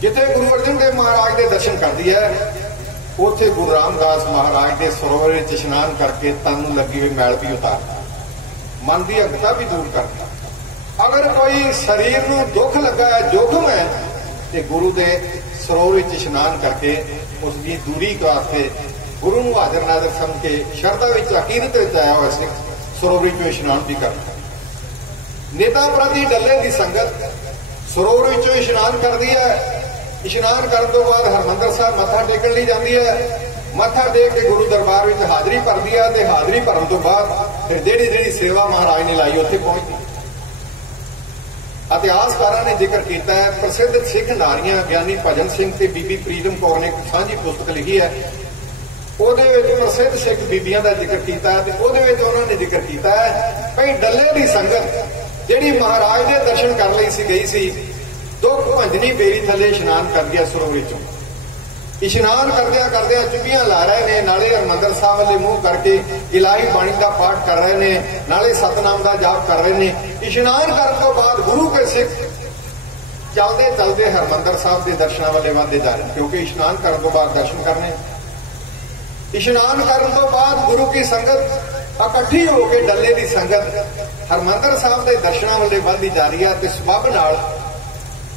जिथे गुरु अर्जन देव महाराज के दर्शन करती है उथे गुरु रामदास महाराज के सरोवर च इशनान करके तन नूं लगी हुई मैल भी उतार, मन की अगता भी दूर करता। अगर कोई शरीर नूं दुख लगा है, जोखम है, तो गुरु के सरोवर च इशनान करके उसकी दूरी वास्ते गुरु नूं हाजर नाजर समझ के शरधा विच अकीदत विच आया हुआ सिख सरोवर च इशनान भी करता। नेता प्रति डल्ले की संगत सरोवर विचों इशनान करती है। इशनान करने तो बाद हरमंदर साहब मत्था टेकन लई जाती है। मत्था टेक के गुरु दरबार में हाजरी भरती है, तो हाजरी भरन तो बाद फिर जिहड़ी जिहड़ी सेवा महाराज ने लाई उत्थे पहुंचती। इतिहासकारां ने जिक्र किया है, प्रसिद्ध सिख नारियां ज्ञानी भजन सिंह ते बीबी प्रीतम कौर ने एक सांझी पुस्तक लिखी है, ਉਹਦੇ ਵਿੱਚ प्रसिद्ध सिख बीबियां का जिक्र किया है। तो ਉਹਦੇ ਵਿੱਚ ਉਹਨਾਂ ने जिक्र किया है भई डल्ले की संगत जिहड़ी महाराज के दर्शन कर लई सी गई सी, दुख भंजनी बेरी थले इशनान कर गया सरोवर चों। इशनान करदिया चुप्पियां ला रहे ने, नाले हरमंदर साहब वाले मुंह करके इलाही बाणी का पाठ कर रहे ने, नाले सतनाम का जाप कर रहे ने। इशनान करने तो बाद गुरु के सिख चलते चलते हरमंदर साहब के दर्शनों वाले वाधे जा रहे, क्योंकि इशनान करने तो बाद दर्शन करने। इशनान करने तो बाद गुरु की संगत इकट्ठी होकर डल्ले की संगत हरमंदर साहब के दर्शनों वाले वाधी जा रही है। तो सबब नाल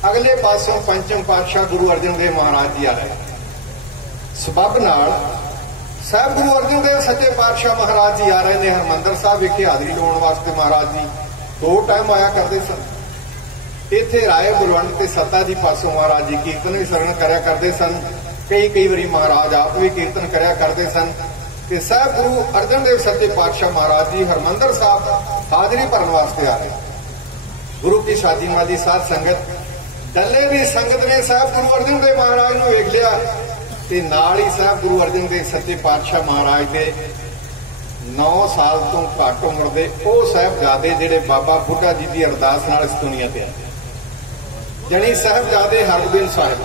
अगले पासों पंचम पातशाह गुरु अर्जन देव महाराज जी आ रहे। सबब नाल साहब गुरु अर्जन देव सच्चे पातशाह महाराज जी आ रहे ने हरमंदर साहब विखे हाजरी लाउण वास्ते। महाराज जी 2 टाइम आया करते सन। इत्थे राय बलवंड ते सत्ता जी पासों महाराज जी कीर्तन भी सरन करया करते सन। कई बारी महाराज आप भी कीर्तन करया करते सन। ते साहब गुरु अर्जन देव सच्चे पातशाह महाराज जी हरमंदर साहब हाजरी भरन वास्ते आ रहे। गुरु की साजी माजी साध संगत डल्ले की संगत ने साहब गुरु अर्जन देव महाराज को वेख लिया, ते नाल ही साहब गुरु अर्जन देव सच्चे पातशाह महाराज के 9 साल तो घट उम्र के वह साहबजादे जिहड़े बाबा बुढ़ा जी की अरदास नाल इस दुनिया ते आए, जनी साहबजादे हरगोबिंद साहिब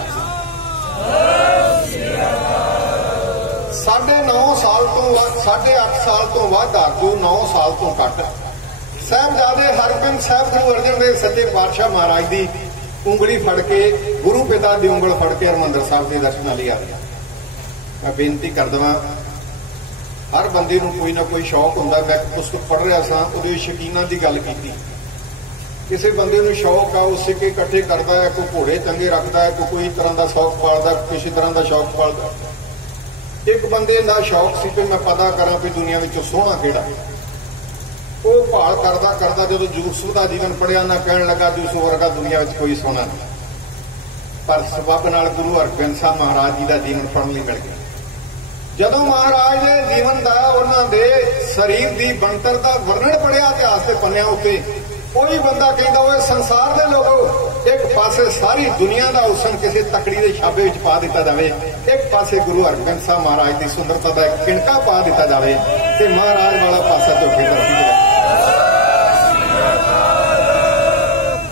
9.5 साल तो 8.5 साल तो वध आजू 9 साल तो घट साहबजादे हरगोबिंद साहब गुरु अर्जन देव सच्चे पातशाह महाराज की उंगली फड़ के गुरु पिता की उंगल फड़ के हरमंदर साहब के दर्शनों लिए आ रहा। मैं बेनती कर देवां, हर बंदे को कोई ना कोई शौक होंदा। मैं पुस्तक पढ़ रहा सा, उहदे शकीना की गल की। किसी बंदे को शौक आ, उस सिक्के इकट्ठे करता है, कोई घोड़े चंगे रखता है, कोई तरह का शौक पालता, किसी तरह का शौक पालता। एक बंदे का शौक सी कि मैं पता करा भी दुनिया में सोहना किहड़ा। वो भाल करदा करदा जो यूसुफ का जीवन पढ़िया ना कहन लगा यूसुफ वर्गा दुनिया में कोई सोना नहीं, पर सबब नाल गुरु हरगोबिंद साहब महाराज जी का जीवन पढ़ने लई मिल गया। जदों महाराज ने जीवन का उन्हां दे शरीर की बनतर का वर्णन पढ़िया इतिहास के पन्नियां उत्ते, कोई बंदा कहता हो संसार के लोगों एक पासे सारी दुनिया का हुसन किसी तकड़ी के छाबे में पा दिता जाए, एक पासे गुरु हरगोबिंद साहब महाराज की सुंदरता का एक किणका पा दिता जाए तो महाराज वाला पासा चौके धरती है।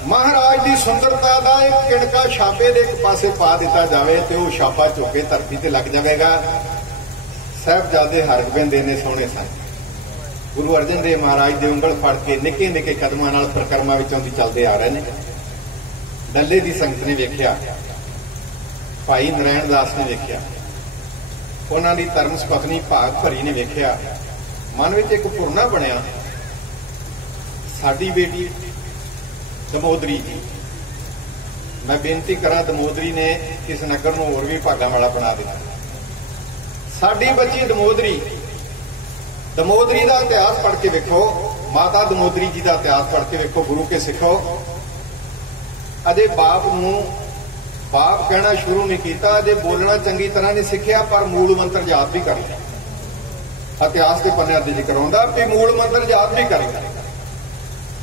महाराज की सुंदरता का एक किणका छापे के एक पासे पा दिता जाए तो वह छापा चौके धरती से लग जाएगा। साहिबजादे हरगोबिंद इन्ने सोहने सन, गुरु अर्जन देव महाराज की उंगल फड़ के निके निके कदमां नाल परिक्रमा विचों दी चलते आ रहे हैं। डल्ले की संगत ने वेख्या, भाई नारायण दास ने वेख्या, उन्हां दी धर्म पत्नी भाग भरी ने वेख्या, मन विच एक भुरना बनिया, साडी बेटी दमोदरी जी, मैं बेनती करा दमोदरी ने इस नगर नूं होर भी भागां वाला बना दिता। साडी बच्ची दमोदरी, दमोदरी का इतिहास पढ़ के वेखो, माता दमोदरी जी का इतिहास पढ़ के वेखो, गुरु के सिखो। अजे बाप नूं बाप कहना शुरू नहीं किया, अजे बोलना चंगी तरह नहीं सीखिया, पर मूल मंत्र याद भी कर लिया। इतिहास के पन्नियां ते जिक्र आउंदा कि मूल मंत्र याद भी कर लिया।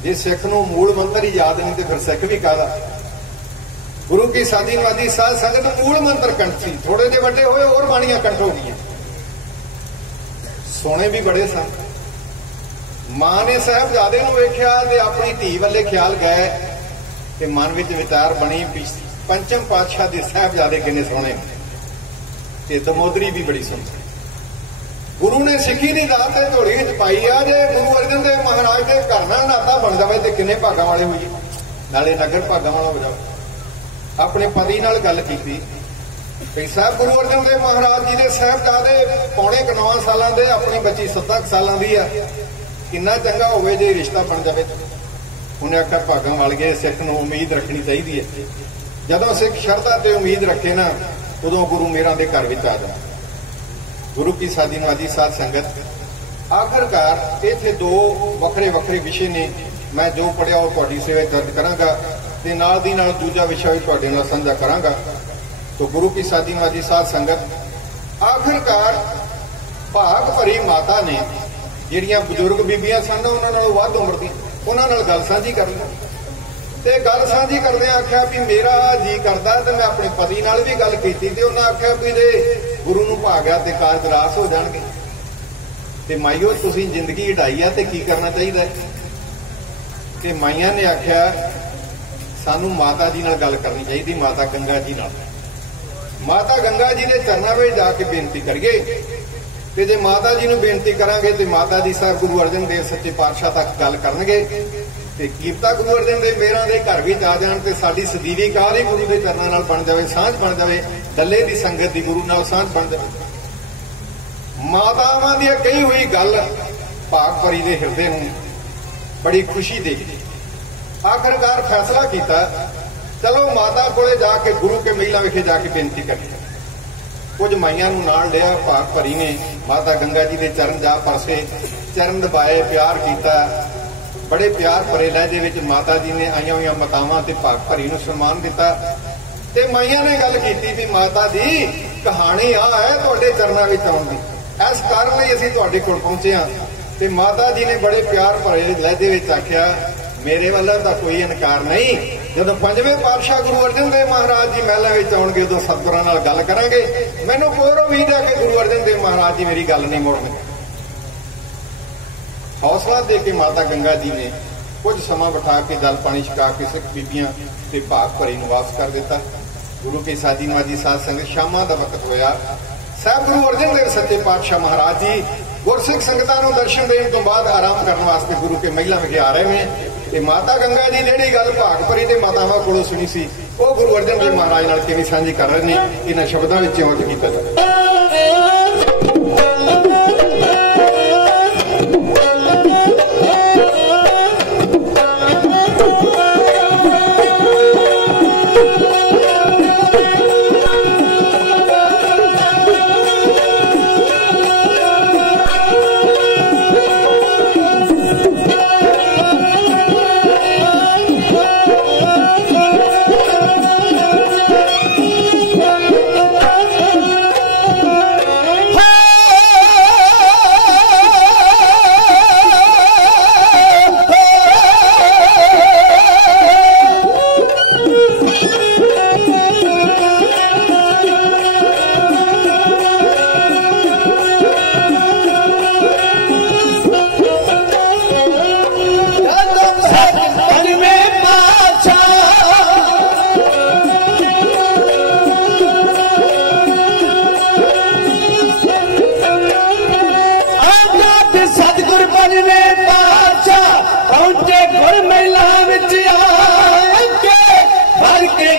जे सिख नूं मूल मंत्र ही याद नहीं तो फिर सिख भी कहदा। गुरु की साधी वादी साध संगत मूल मंत्र कंठ सी, थोड़े जे वड्डे होए और बाणियां कंठ हो गई। सोने भी बड़े सन। मां ने साहिबजादे नूं वेख्या ते अपनी धी वाले ख्याल गए कि मन विच विचार बनी पंचम पातशाह दे साहिबजादे किन्ने सोहणे ते दमोदरी भी बड़ी सुंदर। गुरु ने सिक्खी दी दात ते झोली च पाई आ, जे गुरु अर्जन देव महाराज के घर नाल नाता बन जाए तो किन्ने भागां वाले होइए, नाले नगर भागां वाला हो जाए। अपने पति नाल गल कीती कि साहब गुरु अर्जन देव महाराज जी के साहिबजादे पौने 9 सालां दे, अपनी बच्ची 7 सालां दी आ, किन्ना चंगा होवे जे रिश्ता बन जाए। उन्हें आखिया भागां वाल गए, सिख नूं उम्मीद रखनी चाहिए है। जदों सिख शरधा ते उम्मीद रखे ना, उदों गुरु मेरां दे घर विच आ जाए। गुरु की साधी नवाजी साध संगत आखिरकार इत्थे 2 वखरे वखरे विषय ने, मैं जो पढ़िया वो तुहाडी सेवा दर्ज करांगा ते नाल दी नाल दूजा विषय भी तुहाडे नाल साझा करांगा। तो गुरु की साधी नवाजी साध संगत आखिरकार भाग भरी माता ने जिहड़ियां बजुर्ग बीबियां सन उन्हां नालों वध उम्र दी, उन्हां नाल गल साझी कर लई ते गल साझी करदे आख्या भी मेरा जी करदा ते मैं अपने पति नाल भी गल कीती ते उन्हां आख्या भी जे गुरु नूं भा गया ते कारज रास हो जाणगे ते माईओ तुसीं जिंदगी ढाई आ ते की करना चाहिए। ते माईयां ने आख्या सानू माता जी नाल गल करनी चाहिए, माता गंगा जी नाल। माता गंगा जी के चरणों में जाके बेनती करिए ते जे माता जी नूं बेनती करांगे ते माता जी साहब गुरु अर्जन देव सच्चे पातशाह तक गल करनगे ते कीरता गुरु अर्जन देव मेरां दे घर विच आ जाण ते साडी सदीवी कार ही गुरु के चरणों नाल बन जावे, सांझ बन जावे, डल्ले की संगत की गुरु नाल सांझ बन जावे। मातावां दी कही हुई गल भाग भरी दे हिरदे नूं बड़ी खुशी दे आखिरकार फैसला किया, चलो माता कोले जाके गुरु के महिला विखे जाके बेनती करी। कुछ माइयां नूं नाल लिया, भाग भरी ने माता गंगा जी के चरण जा परसे, चरण दबाए, प्यार किया, बड़े प्यार भरे लहजे विच माता जी ने आईयां हुई मातावां ते भाग भरी नूं सम्मान दिता ते माइयां ने गल कीती भी माता जी कहानी आ है तुहाडे चरणां विच आउण दी, इस कारण ही असीं तुहाडे कोल पहुंचे हां। ते माता जी ने बड़े प्यार भरे लहजे विच आख्या मेरे वालों दा कोई इनकार नहीं, जदों 5वें पातशाह गुरु अर्जन देव महाराज जी महलां विच आउणगे उदों सतगुरां नाल गल करांगे, मैनूं पूरी उम्मीद है कि गुरु अर्जन देव महाराज जी मेरी गल नहीं मोड़नगे। हौसला दे के माता गंगा जी ने कुछ समा बिठा के जल पानी छका के सिख बीबियां ते भाग भरी नूं वापस कर दिता। गुरु की साधी नवाजी साध संगत शामां दा वक्त होया, साहब गुरु अर्जन देव सच्चे पातशाह महाराज जी गुरसिख संगतां नूं दर्शन देण तो बाद आराम करने वास्ते गुरु के महिला विखे आ रहे हैं ते माता गंगा जी जिहड़ी गल भाग भरी ते मातावां कोलों सुनी सी वो गुरु अर्जन देव महाराज नाल किवें सांझी कर रहे ने, इन्हां शब्दां विच उल्लेख कीता जाए।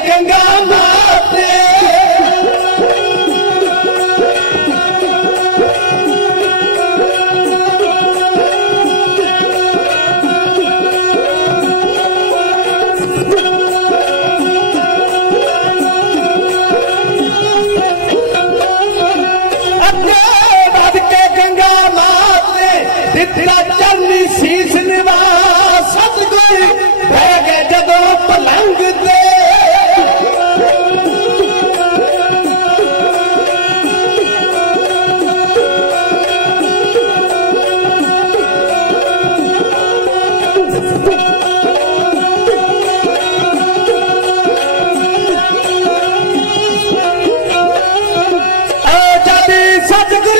गंगा माते चलनी शीश निवास सतगुर बह गए जदों पलंग दे सतगुर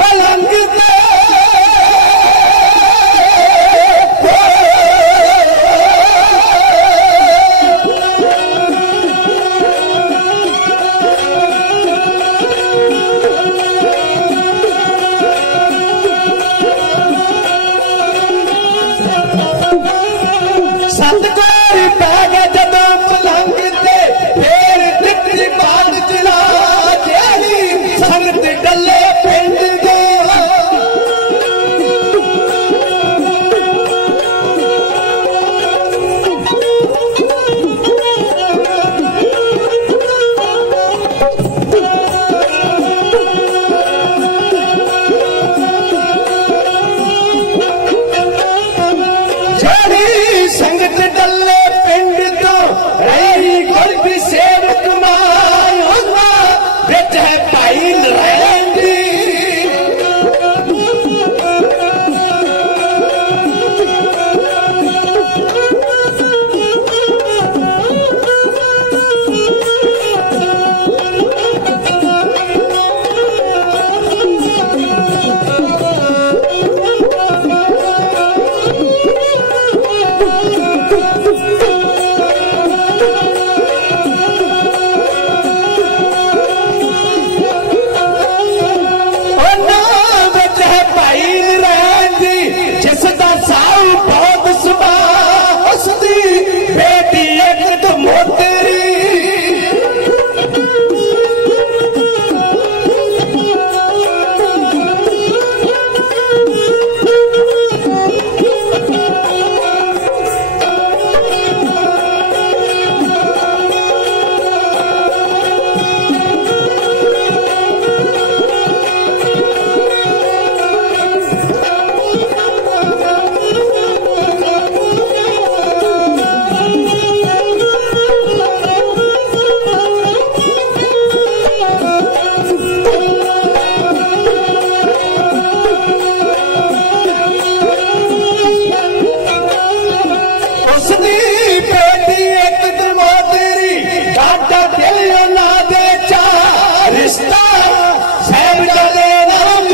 पलंग दे सतगुर पै गए जदों पलंग ते फिर दित्ती बात चला जेड़ी संगत डले पिंड दे संगत डले पिंड तो रही गुरब सेवक माया बिच है भाई लैंदी जिसदा साऊ बहुत सुबह उसदी बेटी एक तो मोतेरी रिश्ता साहब चले नाम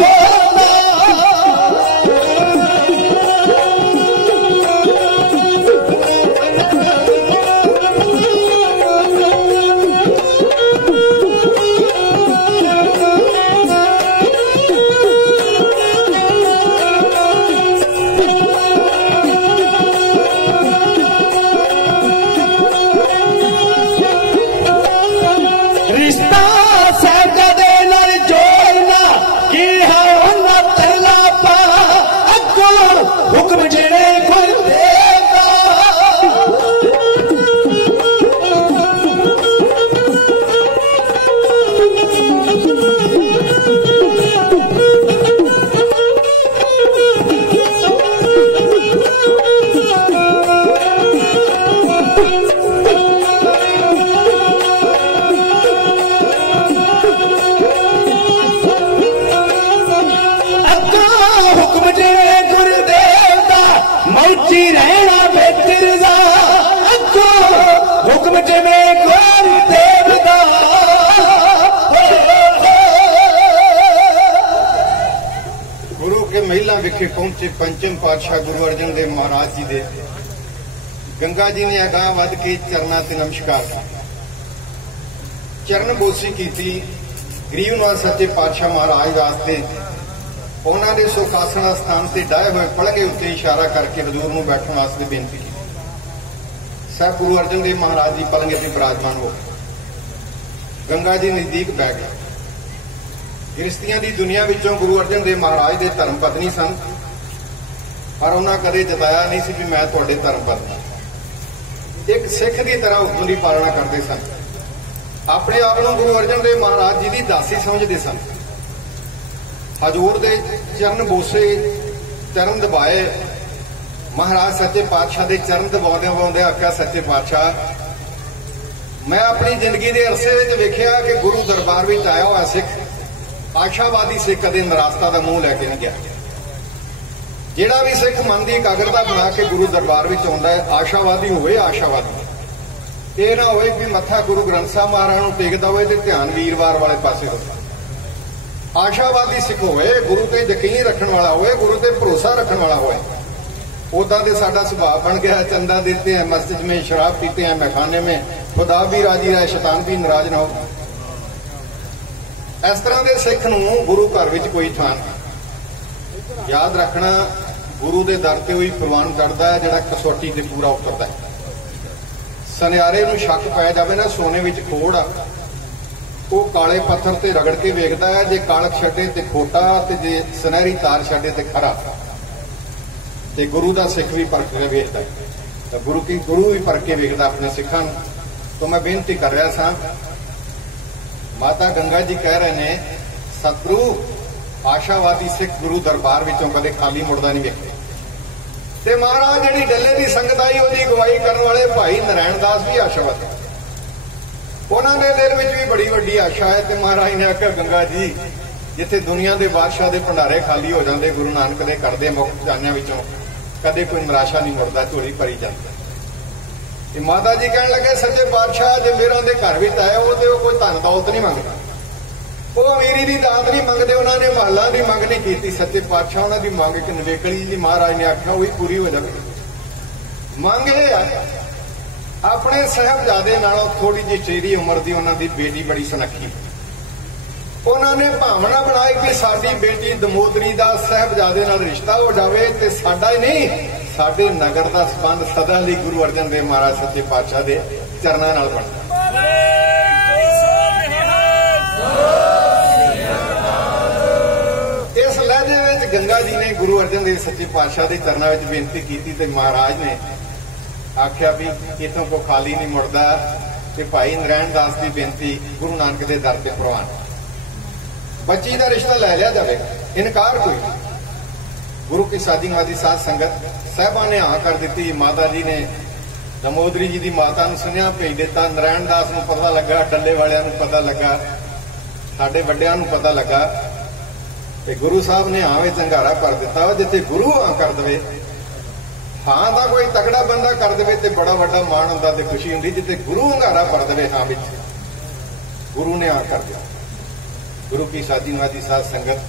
रिश्ता हुक्म जेड़े कोई देगा हुक्म जेड़े गुरुदेव मौजी रहना बेहतर हुक्म जिमे गुरुदेव दा गुरु के महिला विखे पहुंचे पंचम पातशाह गुरु अर्जन देव महाराज जी दे गंगा जी ने अगाह वध के चरणा ते नमस्कार चरण बोसी की गरीबनाथ सच्चे पातशाह महाराज वास्ते उन्होंने सुखासना स्थान से डाए हुए पलगे उत्ते इशारा करके हजूर नूं बैठण वास्ते बेनती की। साहब गुरु अर्जन देव महाराज जी पलंगे पर विराजमान हो गंगा जी नजदीक बह गए। गृहस्थियां की दुनिया विचों गुरु अर्जन देव महाराज के धर्म पत्नी सन, पर उन्होंने कदे जताया नहीं सी भी मैं तुहाडे धर्म पत्नी। एक सिख की तरह हुक्म की पालना करते सन, अपने आप को गुरु अर्जन देव महाराज जी की दासी समझते सन। हजूर के चरण बोसे, चरण दबाए, महाराज सच्चे पातशाह के चरण दबाउंदे दबाउंदे आख्या सच्चे पातशाह मैं अपनी जिंदगी के अरसे में वेखिया कि गुरु दरबार में आया हुआ सिख आशावादी सिख कदे निराशा का मुंह लैके नहीं गया। जिहड़ा भी सिख मन की एकाग्रता बना के गुरु दरबार में आउंदा है आशावादी होवे, आशावादी ये ना होए कि मत्था गुरु ग्रंथ साहब महाराज नूं टेकदा होए ते ध्यान वीरवार वाले पासे होवे। आशावादी सिख होए, गुरु ते यकीन रखने वाला होए, गुरु ते भरोसा रखने वाला होए। उदा तो साडा स्वभाव बन गया चंदा देते हैं मस्जिद में, शराब पीते हैं मैखाने में, खुदा भी राजी रहे शैतान भी नाराज ना हो। इस तरह के सिख नूं गुरु घर विच कोई थां नहीं। याद रखना गुरु के दर ते वही प्रवान चढ़ता है जिहड़ा कसौटी ते पूरा उतरता है। सुनियारे नूं शक पै जावे ना सोने विच खोड़ आ, वो काले पत्थर ते रगड़ के वेखदा है, जे कालख छड्डे ते खोटा ते जे सुनहरी तार छड्डे ते खरा। ते गुरु का सिख भी परख के वेखदा है, गुरु भी परख के वेखदा अपने सिखां नूं। तो मैं बेनती कर रहा था, माता गंगा जी कह रहे ने सतगुरु आशावादी सिख गुरु दरबार विचों कदे खाली मुड़दा नहीं वेखे। ते महाराज जिहड़ी डल्ले की संगत आई उहदी अगवाई करने वाले भाई नारायण दास भी आशावादी, उन्होंने दिल में भी बड़ी वड्डी आशा है। ते महाराज ने आख्या गंगा जी जिथे दुनिया के बादशाह के भंडारे खाली हो जाते गुरु नानक दे करदे मुख जानियां विचों कदे कोई निराशा नहीं मुड़दा, झोली भरी जाती। माता जी कह लगे सच्चे पातशाह जो मेरा उनके घर भी आया वो तो कोई धन दौलत नहीं मंगता, वो अमीरी की दात नहीं मंगते, उन्होंने महलों की मंग नहीं की। सच्चे पातशाह उन्होंने मंग एक नवेकली जी महाराज ने आख्या वही पूरी हो जाए। मंग ये अपने साहबजादे नालों थोड़ी जी चेरी उम्र की उन्होंने बेटी बड़ी सुनखी, उन्होंने भावना बनाई कि साडी बेटी दमोदरी का साहबजादे नाल रिश्ता हो जाए तो साडा ही नहीं साडे नगर का संबंध सदा लई गुरु अर्जन देव महाराज सच्चे पातशाह के चरणों नाल बनदा। इस लहजे में गंगा जी ने गुरु अर्जन देव सच्चे पातशाह के चरणों में बेनती की तो महाराज ने आख्या भी इतों को खाली नहीं मुड़दा कि भाई नारायण दास की बेनती गुरु नानक के दर पर प्रवान, बच्ची का रिश्ता लै लिया जाए, इनकार कोई नहीं। गुरु की साधीवादी साध संगत साहबा ने हाँ कर दी। माता जी ने दमोदरी जी की माता ने सुनिया भेज दिता, नारायण दास को पता लगा, डल्ले वालियां को पता लगा, साडे वड्डियां को पता लगा, ते गुरु साहब ने हाँ में अंगारा कर दिता। जिथे गुरु हाँ कर दे, हाँ का कोई तगड़ा बंदा कर दे तो बड़ा वड्डा मान होंदा ते खुशी होंदी, जिथे गुरु अंगारा भर दे हाँ विच गुरु ने हाँ कर दिया। गुरु की साधीवादी साध संगत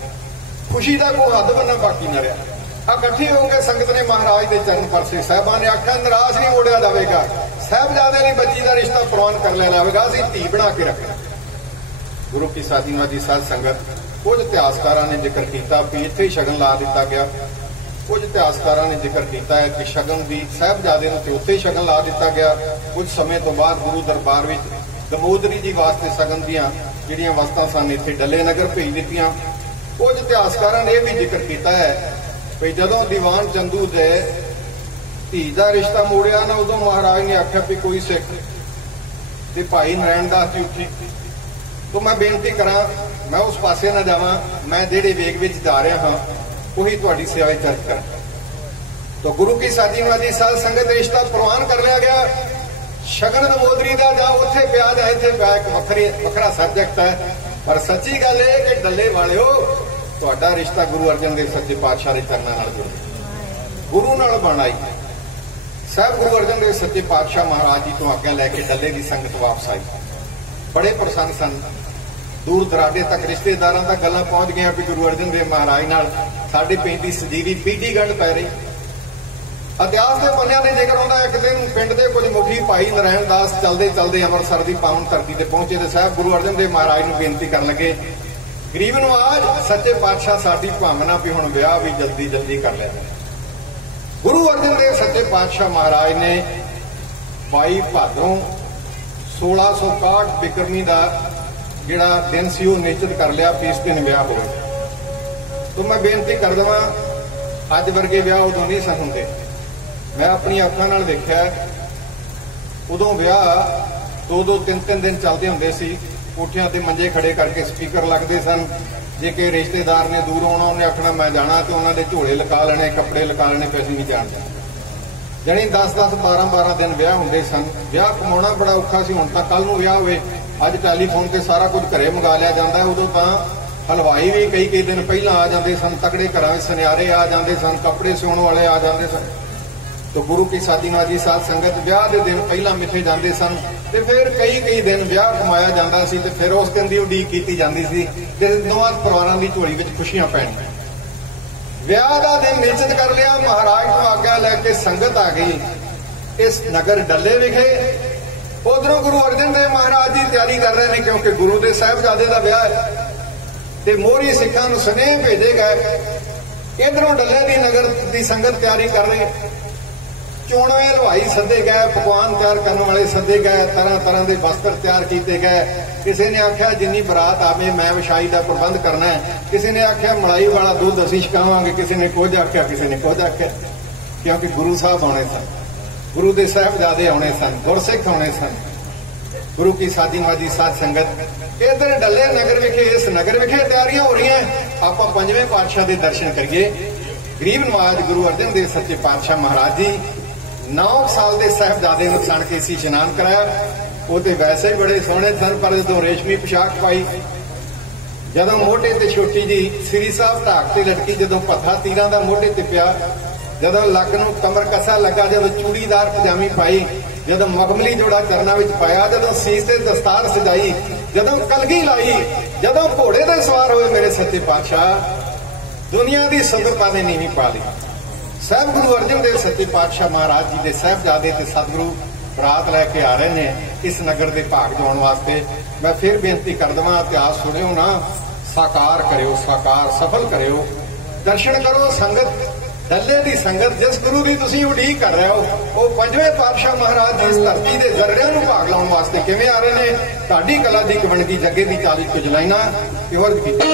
खुशी का कोई हद बनना बाकी न रहा। इकट्ठे होकर संगत ने महाराज के चरण परसे, साहबा ने आख्या निराश नहीं मोड़िया जाएगा, साहबजादे ने बच्ची का रिश्ता प्रवान कर लिया जाएगा, असीं धी बना के रखना। गुरु की साधीवादी साध संगत कुछ इतिहासकारों ने जिक्र किया भी इत्थे शगन ला दिता गया, कुछ इतिहासकारों ने जिक्र किया है कि शगन भी साहबजादे नूं उत्थे शगन ला दिता गया। कुछ समय तो बाद गुरु दरबार में दमोदरी जी वास्ते सगन दियां जिहड़ियां वस्तां सन इत्थे डल्ले नगर भेज दित्तियां। कुछ इतिहासकारों ने यह भी जिक्र किया है कि जदों दीवान चंदू दे धी का रिश्ता मोड़िया ना उदों महाराज ने आख्या भी कोई सिख ते भाई नारायण दास जी उठी। तो मैं बेनती करा मैं उस पासे ना जावां, मैं जिहड़े वेग विच जा रहा हाँ वही तुहाडी सेवा चर्च कर। तो गुरु की साधीवादी साध संगत रिश्ता प्रवान कर लिया गया। शगन दमोदरी का जा उत्थे पिया जाए इत्थे पिया एक वखरा सब्जैक्ट है, पर सच्ची गल है कि डल्ले वालिओ तुहाडा रिश्ता गुरु अर्जन देव सच्चे पातशाह के चरणों नाल जुड़े गुरु नाल बन आई। साहब गुरु अर्जन देव सच्चे पातशाह महाराज जी तो आज्ञा लैके डल्ले की संगत वापस आई। बड़े प्रसन्न सन, दूर दराडे तक रिश्तेदारों तक गल्लां पहुंच गई भी गुरु अर्जन देव महाराज नाल साडी पैंती सजीवी पीढ़ी गंढ पै रही। इतिहास के पन्नियां ने जिक्र आउंदा एक दिन पिंड के कुछ मुखी भाई नारायण दास चलते चलते अमृतसर की पावन धरती से पहुंचे तो साहब गुरु अर्जन देव महाराज को बेनती कर लगे, गरीब नवाज सच्चे पातशाह साडी भावना भी हुण विआह भी जल्दी जल्दी कर लिया। गुरु अर्जन देव सच्चे पातशाह महाराज ने 22 भादों 1661 बिक्रमी का जिहड़ा दिन सी वो निश्चित कर लिया भी इस दिन विआह हो। तो मैं बेनती कर देवां, अज वर्गे विआह उदों नहीं सन हुंदे। मैं अपनी अखां नाल देखिआ, उदों विआह 2-2 3-3 दिन चलते हुंदे सी। कोठियां ते मंजे खड़े करके स्पीकर लगते सन। जे कि रिश्तेदार ने दूर आना, उन्हें आखना मैं जाना, तो उन्होंने झोले लगा लेने, कपड़े लगा लेने, पैसे नहीं जानते। जानी 10-10 12-12 दिन विआह हुंदे सन। विआह कमाउणा बड़ा औखा सी। हुण तां कल नूं विआह होवे, अज टैलीफोन ते सारा कुछ घरे मंगा लिया जाता है। उदों तां हलवाई भी कई दिन पहला आ जाते सन, तगड़े घरां सुनियारे आ जाते सन, कपड़े सिउण वाले आ जाते सन। तो गुरु की सादी साध संगत विआह के दिन पहला मिथे जाते सन, तो फिर कई दिन विआह कमाया जाता सी, ते फिर उस दिन की उड़ीक की जाती सी कि दोवां परिवारां दी झोली विच खुशियां पैणियां। विआह का दिन निश्चित कर लिया। महाराज को आग्या लैके संगत आ गई इस नगर डल्ले विखे। उधरों गुरु अर्जन देव महाराज जी तैयारी कर रहे हैं, क्योंकि गुरु के साहिबजादे का विआह है। ते मोहरी सिखां नूं सुनेह भेजे गए। इधरों डल्ले की नगर की संगत तैयारी कर रही है। चोणवे हलवाई सदे गए, पकवान तैयार करने वाले सदे गए, तरह तरह के वस्त्र तैयार किए गए। किसी ने आख्या जिन्नी बरात आवे मैं विछाई का प्रबंध करना है। किसी ने आख्या मलाई वाला दूध असीं छकावांगे, किसी ने कुछ आख्या, किसी ने कुछ आख्या। क्योंकि गुरु साहब आने सन, गुरु के साहिबजादे आने सन, गुरसिख आने सन। गुरु की सादी साध संगत इधर डल्ले नगर विखे, इस नगर विखे तैयारियां हो रही हैं। आपां पंजवें पातशाह के दर्शन करिए। गरीब नवाज गुरु अर्जन देव सच्चे पातशाह महाराज जी 9 साल के साहिबजादे नूं सण के सी इशनान कराया। वो तो वैसे ही बड़े सोहने सन, पर जो रेशमी पोशाक पाई, जदों मोढे ते छोटी जी श्री साहब ढाक ते लटकी, जदों पत्था तीरां दा मोढे ते पिया, जदों लक नूं कमर कसा लगा, जदों चूड़ीदार पजामी पाई, जदों मखमली जोड़ा चरना विच पाया, जदों सीस ते दस्तार सजाई, जदों कलगी लाई, जदों घोड़े ते सवार होए मेरे सच्चे पातशाह, दुनिया की सुंदरता ने नीवी पा ली। साहब गुरु अर्जन देव सच्चे पातशाह महाराज जी के साहिबजादे ते सतगुरु बरात लैके आ रहे हैं इस नगर के भाग जाने वास्ते। मैं फिर बेनती कर देवां, इतिहास सुनियो ना, साकार करियो, साकार सफल करियो, दर्शन करो। संगत डल्ले की संगत जिस गुरु की तुसीं उड़ीक कर रहे हो, वो पंजवें पातशाह महाराज जी इस धरती के जरड़ियां नूं भाग लाउण वास्ते किवें आ रहे हैं। तुहाडी कला दी कवणगी जगे दी 40 कुछ लाइनां ते अर्ज कीती।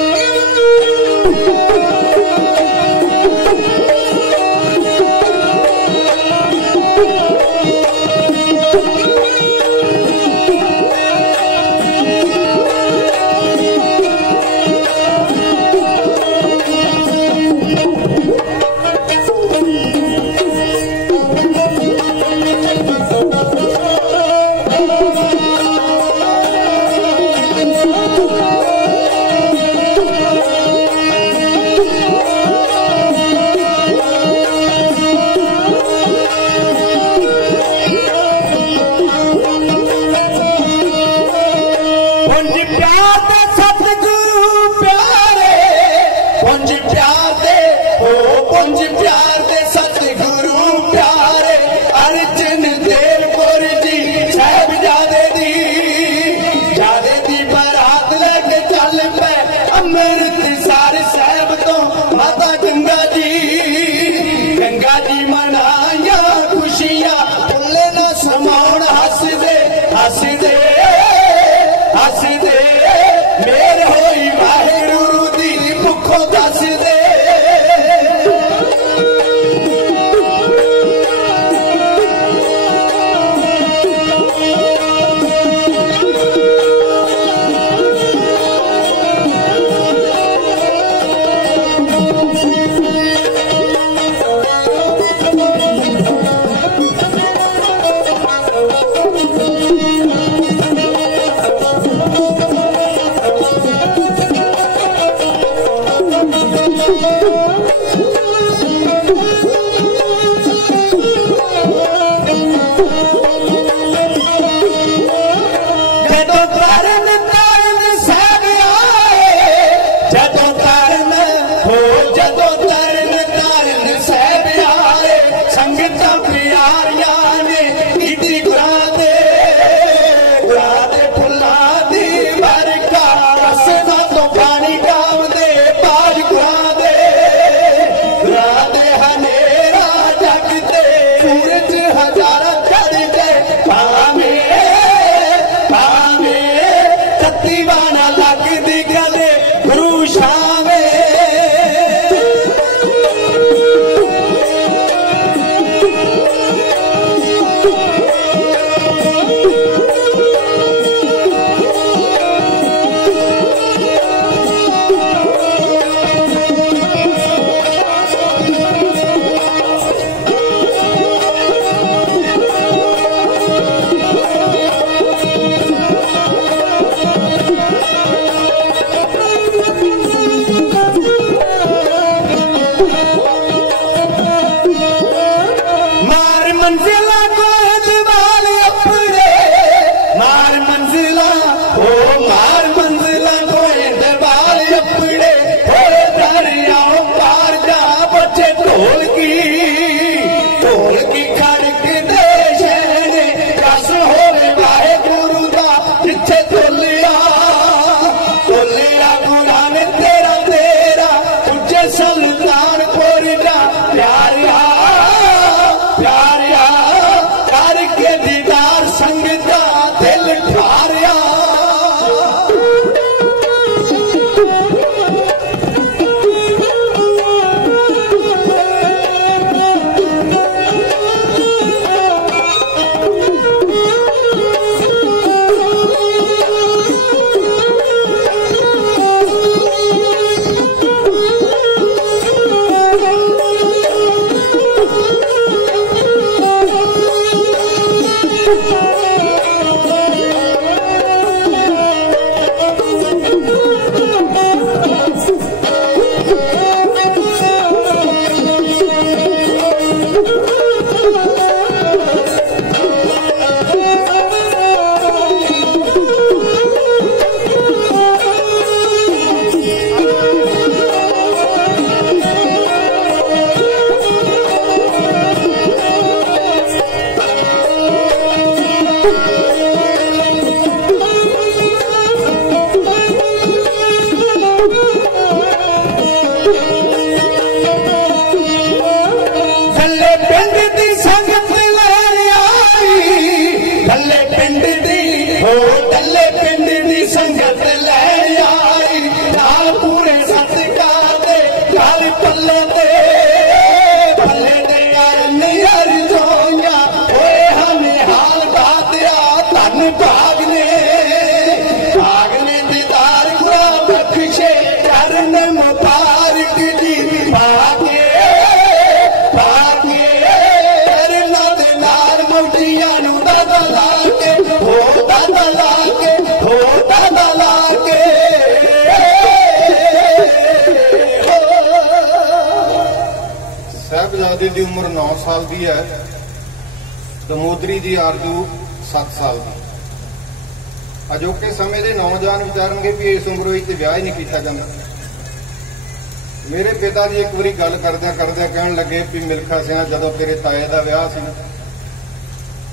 काफले की उम्र 9 साल की है, दमोदरी की आरजू 7 साल की। अजोके समय के नौजवान विचारेंगे भी इस उम्र में ब्याह ही नहीं किया जाता। मेरे पिता जी एक बारी गल करदे करदे कहन लगे भी मिल्खा सिंह जदों तेरे ताए का विआह सी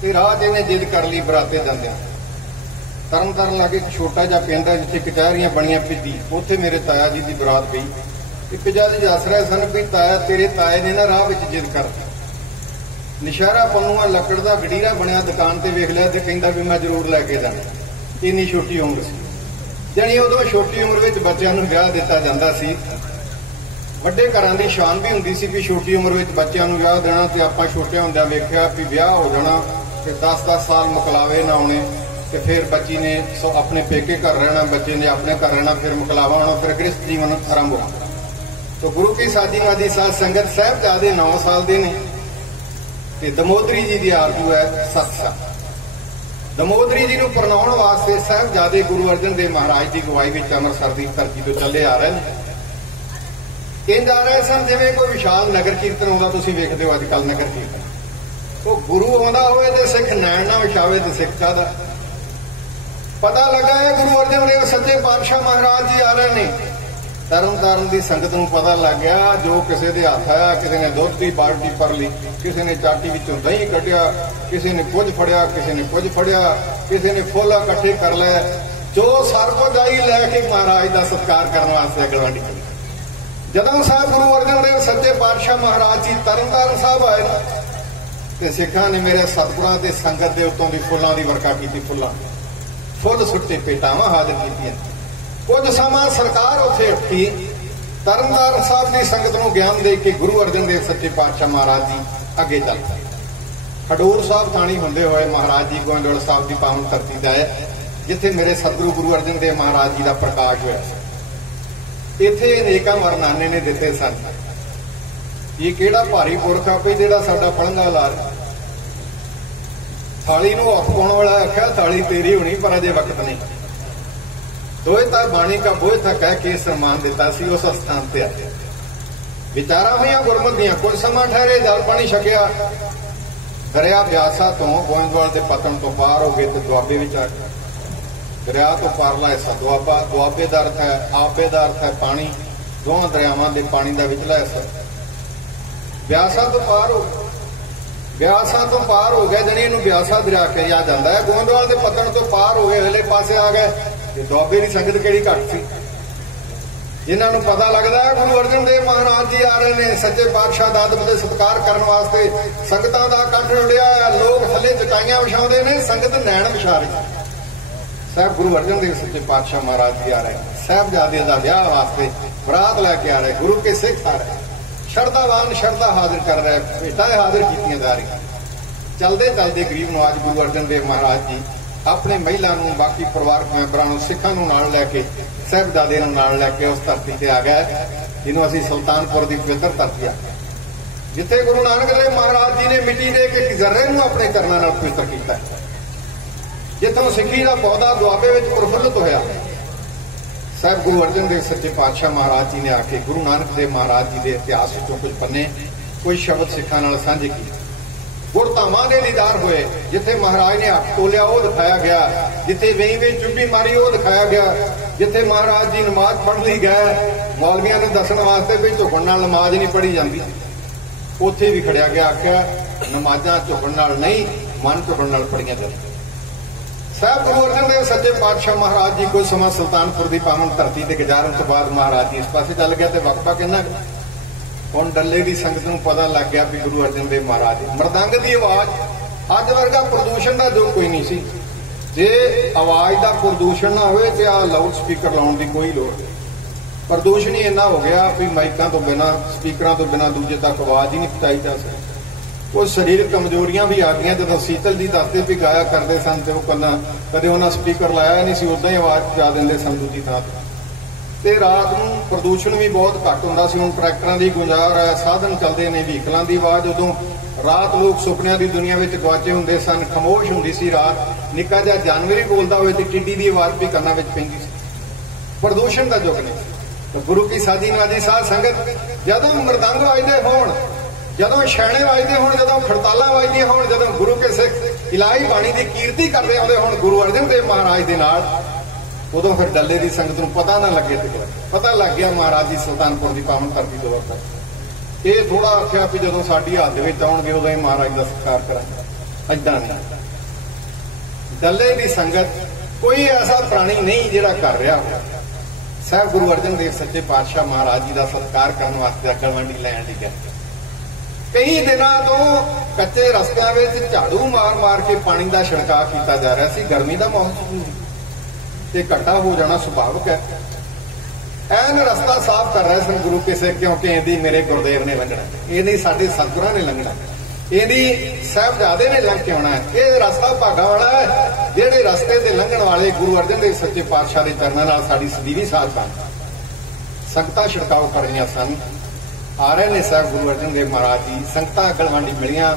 ते राह च इन्हें जिद कर ली बराते जांदे तरन तारण लागे एक छोटा जिहा पिंड है जिथे कचहरियां बणियां पिद्दी, उत्थे मेरे ताया जी की बरात गई। पिता जी दस रहे सन भी ताया तेरे ताए ने ना राह विच जिद कर नशहरा पन्नुआ लकड़ का गडीरा बनया दुकान ते वेख लिया ते कहंदा भी मैं जरूर लैके जाना। इन्नी छोटी उम्र सी, जानी उदों छोटी उम्र विच बच्चों नूं विआह दिता जांदा सी। वड्डे घरां दी शान भी हुंदी सी कि छोटी उम्र विच बच्चों नूं विआह देना ते आपां छोटे हुंदिआं वेखिआ भी विआह हो जाना ते 10-10 साल मुकलावे ना आउणे ते फिर बच्ची ने अपने पेके घर रहना, बच्चे ने अपने घर रहना, फिर मुकलावा आना, फिर गृहस्थ जीवन आरंभ होना। तो गुरु की साजी साध संगत साहिबजादे 9 साल के ने ते दमोदरी जी की आरजू है 7 साल। दमोदरी जी को परनाउण वास्ते साहिबजादे गुरु अर्जन देव महाराज की अगवाई में अमृतसर की धरती तो चले आ रहे हैं। इंज आ रहे सन जिवें कोई विशाल नगर कीर्तन आउंदा, तुसीं वेखदे हो अजकल नगर कीर्तन, वो गुरु आउंदा होवे ते सिख नैण ना विछावे ते सिख काहदा। पता लगा है गुरु अर्जन देव सच्चे पातशाह महाराज जी आ रहे हैं। तरन तारण की संगत नूं पता लग गया, जो किसी के हथ आया, किसी ने दुध की बाल्टी भर ली, किसी ने चाटी विचों दही कढ़िया, किसी ने कुछ फड़िया, किसी ने कुछ फड़िया, किसी ने फुल इकट्ठे कर लै, जो सर कुछ आई लैके महाराज का सत्कार करने वास्ते अगल वंडी। जदों साहब गुरु अर्जन देव सच्चे पातशाह महाराज जी तरन तारण साहब आए तो सिखां ने मेरे सतगुरां ते संगत के उत्तों की फुलों की वर्खा की, फुल सुट्टे पेटावां हाजिर कीतियां। कुछ समा सरकार उत्थे उठी, तरन तारण साहब की संगत नूं ज्ञान दे के गुरु अर्जन देव सच्चे पातशाह महाराज जी अगे चल पए। खडूर साहब थाणी हुंदे होए महाराज जी गोविंदवाल साहब की पावन धरती ते आए, जिथे मेरे सतगुरु गुरु अर्जन देव महाराज जी का प्रकाश होया। इत्थे अनेकां वरनाने ने दिते सन। ये किहड़ा भारी पुरख आपे जिहड़ा साडा पलंगा ला रहा। थाली नूं हत्थ पाउण वाला आख्या थाली तेरी होनी पर अजे वक्त नहीं। दोए ता बाणी का बोझ था कह के सम्मान दिता सी उस स्थान ते आए। विचारा हुई गुरमत दियां। कुछ समा ठहरे, जल पानी छकिया, दरिया ब्यासा तो गोइंदवाल के पतन तो पार हो गए तो दुआबे विच आ गए। दरिया तो पारला हिस्सा दुआबा, दुआबे का अर्थ है आपे का अर्थ है पानी, दोवां दरियावां के पानी का विचला हिस्सा। ब्यासा तो पार हो गए, ब्यासा तो पार हो गए, जनी इहनूं ब्यासा दरिया कहा जाता है। गोइंदवाल के पतन तो पार हो गए, अगले पासे आ गए। दुआबे की संगत किहड़ी घट सी, जिन्हां नूं पता लगता है गुरु अर्जन देव महाराज जी आ रहे हैं। सच्चे पातशाह का अदब ते सत्कार करने वास्ते संगतां दा इकट्ठ जुड़िया, लोग थल्ले चटाइयां विछाउंदे ने, संगत नैण विछा रही। साहब गुरु अर्जन देव सच्चे पातशाह महाराज जी आ रहे हैं, साहिबजादे का ब्याह वास्ते बरात लैके आ रहे, गुरु के सिख आ रहे, शरधावान शरधा हाजिर कर रहे, भेटां हाजिर कीतियां जा रही। चलते चलते गरीब नवाज गुरु अर्जन देव महाराज जी अपने महिला नूं, बाकी परिवारक मैंबरां नूं, सिखां नूं नाल लैके, साहिबजादे नूं नाल लैके उस धरती ते आ गए जिन्हों असीं सुल्तानपुर की पवित्र धरती आ गए, जिथे गुरु नानक देव महाराज जी ने मिट्टी दे के जर्रे नूं अपने चरनां नाल पवित्र कीता, जिथों सिੱਖੀ ਦਾ पौधा दुआबे विच प्रफुल्लित होया। साहब गुरु अर्जन देव सच्चे पातशाह महाराज जी ने आके गुरु नानक देव महाराज जी के इतिहास विचों कुछ पन्ने, कोई शब्द सिखां नाल सांझे कीते। गुरधामां दे दीदार होए, जिथे महाराज ने हੱਥ तोलिया वो दिखाया गया, जिथे वेई में चुंडी मारी वो दिखाया गया, जिथे महाराज जी नमाज पढ़ ली गए, मौलवियां ने दसन वास्ते भी झुकण नाल नमाज नहीं पढ़ी जाती, उत्थे भी खड़िया गया, आख्या नमाजां झुकण नाल नहीं, मन झुकण नाल पढ़ियां जांदियां। साहब गुरु अर्जन देव सच्चे पातशाह महाराज जी कुछ समा सुल्तानपुर की पावन धरती से गुजारन तो बाद महाराज जी इस पासे चल गया, तो वक्फा किन्ना हुण डल्ले की संगत नूं पता लग गया भी गुरु अर्जन देव महाराज मरदंग की आवाज अज वर्गा प्रदूषण का जो कोई नहीं सी। जे आवाज का प्रदूषण ना होवे ते आ लाउड स्पीकर लाउण की कोई लोड़ नहीं। प्रदूषण ही इन्ना हो गया भी माइकां तो बिना, स्पीकरां तो बिना दूजे तक आवाज ही नहीं पहुंचाई जा सकती। कुछ शरीरक कमजोरियां भी आ गई। जो शीतल जी दसते भी गाया करते सन तो कदे उन्हें स्पीकर लाया नहीं सी, उदा ही आवाज पहुंचा देंगे सन दूजी थां ते। रात को प्रदूषण भी बहुत घट होंदा सी। हुण ट्रैक्टरां दी गुंजार है, साधन चलते ने, व्हीकलां दी आवाज। उदों रात लोग सुपनियां दी दुनिया में गवाचे होंदे सन, खामोश हुंदी सी रात। निक्का जिहा जानवर ही बोलदा होवे ते टिड्डी दी आवाज भी कन्नां विच पैंदी सी। प्रदूषण का युग नहीं। तो गुरु की साजी नवाजी साध संगत जदों मृदंग वजदे होण, ਜਦੋਂ ਛੈਣੇ ਵੱਜਦੇ ਹੋਣ, ਜਦੋਂ ਖੜਤਾਲਾਂ ਵੱਜਦੀਆਂ ਹੋਣ, ਜਦੋਂ ਗੁਰੂ ਕੇ ਸਿੱਖ ਇਲਾਹੀ ਬਾਣੀ ਦੀ ਕੀਰਤੀ ਕਰਦੇ ਆਉਂਦੇ ਹੋਣ ਗੁਰੂ ਅਰਜਨ ਦੇਵ ਮਹਾਰਾਜ ਦੇ ਨਾਲ, ਉਦੋਂ ਫਿਰ ਡੱਲੇ ਦੀ ਸੰਗਤ ਨੂੰ ਪਤਾ ਨਾ ਲੱਗੇ ਤੇ ਪਤਾ ਲੱਗ ਗਿਆ ਮਹਾਰਾਜ ਜੀ ਸੁਲਤਾਨਪੁਰ ਦੀ ਪਾਵਨ ਧਰਤੀ ਤੋਂ ਵਕਤ। ਇਹ ਥੋੜਾ ਆਖਿਆ ਵੀ ਜਦੋਂ ਸਾਡੀ ਹੱਥ ਵਿੱਚ ਆਉਣਗੇ ਉਦੋਂ ਹੀ ਮਹਾਰਾਜ ਦਾ ਸਤਿਕਾਰ ਕਰਾਂਗੇ। ਏਦਾਂ ਨਹੀਂ, ਡੱਲੇ ਦੀ ਸੰਗਤ ਕੋਈ ਐਸਾ ਪ੍ਰਾਣੀ ਨਹੀਂ ਜਿਹੜਾ ਕਰ ਰਿਹਾ ਹੋਵੇ। ਸਾਹਿਬ ਗੁਰੂ ਅਰਜਨ ਦੇਵ ਸੱਚੇ ਪਾਤਸ਼ਾਹ ਮਹਾਰਾਜ ਜੀ ਦਾ ਸਤਿਕਾਰ ਕਰਨ ਵਾਸਤੇ ਅਕਲਵੰਡੀ ਲੈਣ ਲਈ ਗਏ। ਕਈ ਦਿਨਾਂ ਤੋਂ ਕੱਚੇ ਰਸਤਿਆਂ ਵਿੱਚ ਝਾੜੂ ਮਾਰ ਕੇ ਪਾਣੀ ਦਾ ਛਿੜਕਾਅ ਕੀਤਾ ਜਾ ਰਿਹਾ ਸੀ। ਗਰਮੀ ਦਾ ਮੌਸਮ ਤੇ ਘੱਟਾ ਹੋ ਜਾਣਾ ਸੁਭਾਵਿਕ ਹੈ। ਐਨ ਰਸਤਾ ਸਾਫ਼ ਕਰ ਰਹੇ ਸਨ ਗੁਰੂ ਕੇ ਸਿੱਖ, ਕਿਉਂਕਿ ਇਹਦੀ ਮੇਰੇ ਗੁਰਦੇਵ ਨੇ ਲੰਘਣਾ, ਇਹਦੀ ਸਾਡੇ ਸਤਿਗੁਰਾਂ ਨੇ ਲੰਘਣਾ, ਇਹਦੀ ਸਾਹਿਬਜ਼ਾਦੇ ਨੇ ਲੰਘ ਕੇ ਆਉਣਾ ਹੈ। ਇਹ ਰਸਤਾ ਭਾਗਾਂ ਵਾਲਾ ਹੈ। ਜਿਹੜੇ ਰਸਤੇ ਤੇ ਲੰਘਣ ਵਾਲੇ ਗੁਰੂ ਅਰਜਨ ਦੇਵ ਸੱਚੇ ਪਾਤਸ਼ਾਹ ਦੇ ਚਰਨਾਂ ਨਾਲ ਸਾਡੀ ਸਦੀਵੀ ਸਾਥ ਸਨ। ਸੰਗਤਾਂ ਛਿੜਕਾਓ ਕਰ ਰਹੀਆਂ ਸਨ। ਆ ਰਹੇ ਨੇ ਸਾਹਿਬ ਗੁਰੂ ਅਰਜਨ ਦੇਵ ਮਹਾਰਾਜ ਜੀ। ਸੰਗਤਾਂ ਅਕਲਵੰਡੀ ਮਿਲੀਆਂ,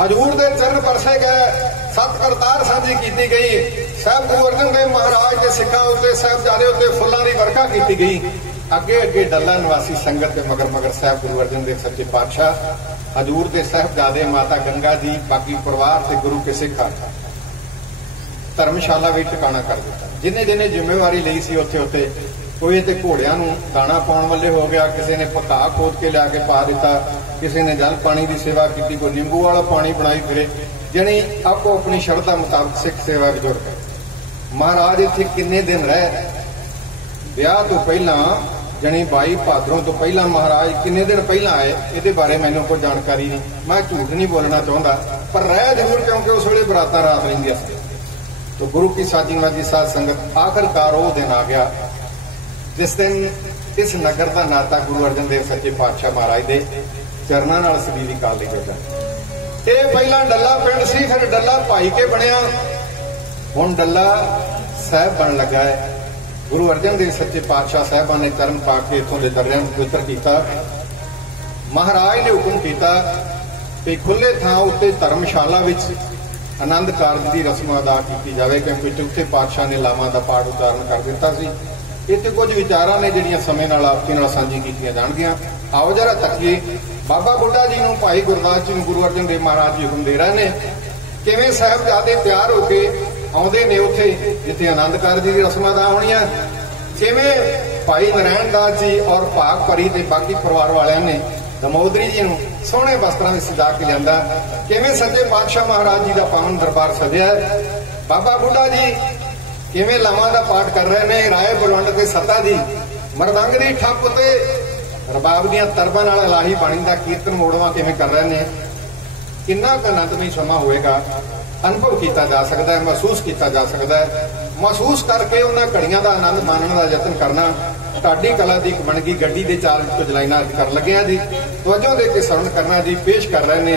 ਹਜ਼ੂਰ ਦੇ ਚਰਨ ਪਰਸੇ ਗਏ, ਸਤ ਕਰਤਾਰ ਸਾਂਝੀ ਕੀਤੀ ਗਈ। ਸਾਹਿਬ ਗੁਰੂ ਅਰਜਨ ਦੇਵ ਮਹਾਰਾਜ ਦੇ ਸਿੱਖਾਂ ਉੱਤੇ, ਸਾਹਿਬਜ਼ਾਦੇ ਉੱਤੇ ਫੁੱਲਾਂ ਦੀ ਵਰਖਾ ਕੀਤੀ ਗਈ। ਅੱਗੇ ਅੱਗੇ ਡੱਲਾ ਨਿਵਾਸੀ ਸੰਗਤ ਦੇ ਮਗਰ ਸਾਹਿਬ ਗੁਰੂ ਅਰਜਨ ਦੇਵ ਸੱਚੇ ਪਾਤਸ਼ਾਹ, ਹਜ਼ੂਰ ਦੇ ਸਾਹਿਬਜ਼ਾਦੇ, ਮਾਤਾ ਗੰਗਾ ਜੀ, ਬਾਕੀ ਪਰਿਵਾਰ ਤੇ ਗੁਰੂ ਕੇ ਸਿੱਖਾਂ ਧਰਮਸ਼ਾਲਾ ਵੀ ਟਿਕਾਣਾ ਕਰ ਦਿੱਤਾ। ਜਿਨੇ ਜਿਨੇ ਜ਼ਿੰਮੇਵਾਰੀ ਲਈ ਸੀ ਉੱਥੇ ਉੱਥੇ ਕੋਈ ਤੇ ਘੋੜਿਆਂ ਨੂੰ ਦਾਣਾ ਪਾਉਣ ਵਾਲੇ ਹੋ ਗਿਆ, ਕਿਸੇ ਨੇ ਪਕਾ ਖੋਦ ਕੇ ਲਿਆ ਕੇ ਪਾ ਦਿੱਤਾ, ਕਿਸੇ ਨੇ ਜਲ ਪਾਣੀ ਦੀ ਸੇਵਾ ਕੀਤੀ, ਕੋਈ ਨਿੰਬੂ ਵਾਲਾ ਪਾਣੀ ਬਣਾਈ ਫਿਰੇ। ਜਣੀ ਆਪੋ ਆਪਣੀ ਸ਼ਰਧਾ ਮੁਤਾਬਕ ਸਿੱਖ ਸੇਵਾ ਵਿੱਚ ਜੁੜ ਗਏ। ਮਹਾਰਾਜ ਇੱਥੇ ਕਿੰਨੇ ਦਿਨ ਰਹੇ? ਵਿਆਹ ਤੋਂ ਪਹਿਲਾਂ ਜਣੀ 22 ਭਾਦਰੋਂ ਤੋਂ ਪਹਿਲਾਂ ਮਹਾਰਾਜ ਕਿੰਨੇ ਦਿਨ ਪਹਿਲਾਂ ਆਏ, ਇਹਦੇ ਬਾਰੇ ਮੈਨੂੰ ਕੋਈ ਜਾਣਕਾਰੀ ਨਹੀਂ। ਮੈਂ ਝੂਠ ਨਹੀਂ ਬੋਲਣਾ ਚਾਹੁੰਦਾ, ਪਰ ਰਹਿ ਜ਼ਰੂਰ, ਕਿਉਂਕਿ ਉਸ ਵੇਲੇ ਬਰਾਤਾਂ ਰਾਤ ਰਹਿੰਦੀਆਂ ਸੀ। तो गुरु की साजी नवाजी साध संगत आखिरकार वो दिन आ गया जिस दिन इस नगर का नाता गुरु अर्जन देव सच्चे पातशाह महाराज के चरणों नाल सदीवी काल लिखे गए। ये पहला डल्ला पिंड सी, फिर डल्ला भाई के बनया, हुण डल्ला साहब बन लगा है। गुरु अर्जन देव सच्चे पातशाह साहबा ने चरण पा के इतों के दरिया पवित्र किया। महाराज ने हुक्म किया कि खुले थां उत्ते धर्मशाला विच आनंद कारज की रस्म अदा की जाए, क्योंकि चौथे पातशाह ने लावां का पाठ उच्चारण कर दिता सी। इत्थे कुछ विचारां ने जिहड़ियां समय नाल आपसी नाल साझी कीतियां जाणगीआं। आओ जरा तकीए बाबा बुढ़ा जी नूं भाई गुरदास जी नूं गुरु अर्जन देव महाराज जी हुक्म दे रहे ने किवें साहिबजादे तैयार होके आउंदे ने उत्थे जिथे आनंद कारज की रस्म अदा होणीआं, किवें भाई नारायण दास जी और भाग परी ते बाकी परिवार वालियां ने दमोदरी जी नूं सोहणे वस्त्रां विच सजा के लिआंदा, किवें सच्चे पातशाह महाराज जी का पावन दरबार सजिया। बाबा बुढ़ा जी किवें लावां दा पाठ कर रहे हैं, राय बलवंड ते सत्ता जी मरदंग दी ठप ते रबाब दीआं तरबां नाल इलाही बाणी दा कीर्तन मोड़वा किवें कर रहे हैं। किन्ना क आनंदमई समा होएगा, अनुभव किया जा सकता है, महसूस किया जा सकता है। महसूस करके उन्हां घड़ियां दा आनंद माणन दा यतन करना ढाडी कला दी एक बनगी गड्डी दे चार कुछ लाइनां कर लगे हैं जी। तवज्जो दे के सरवण करना जी। पेश कर रहे ने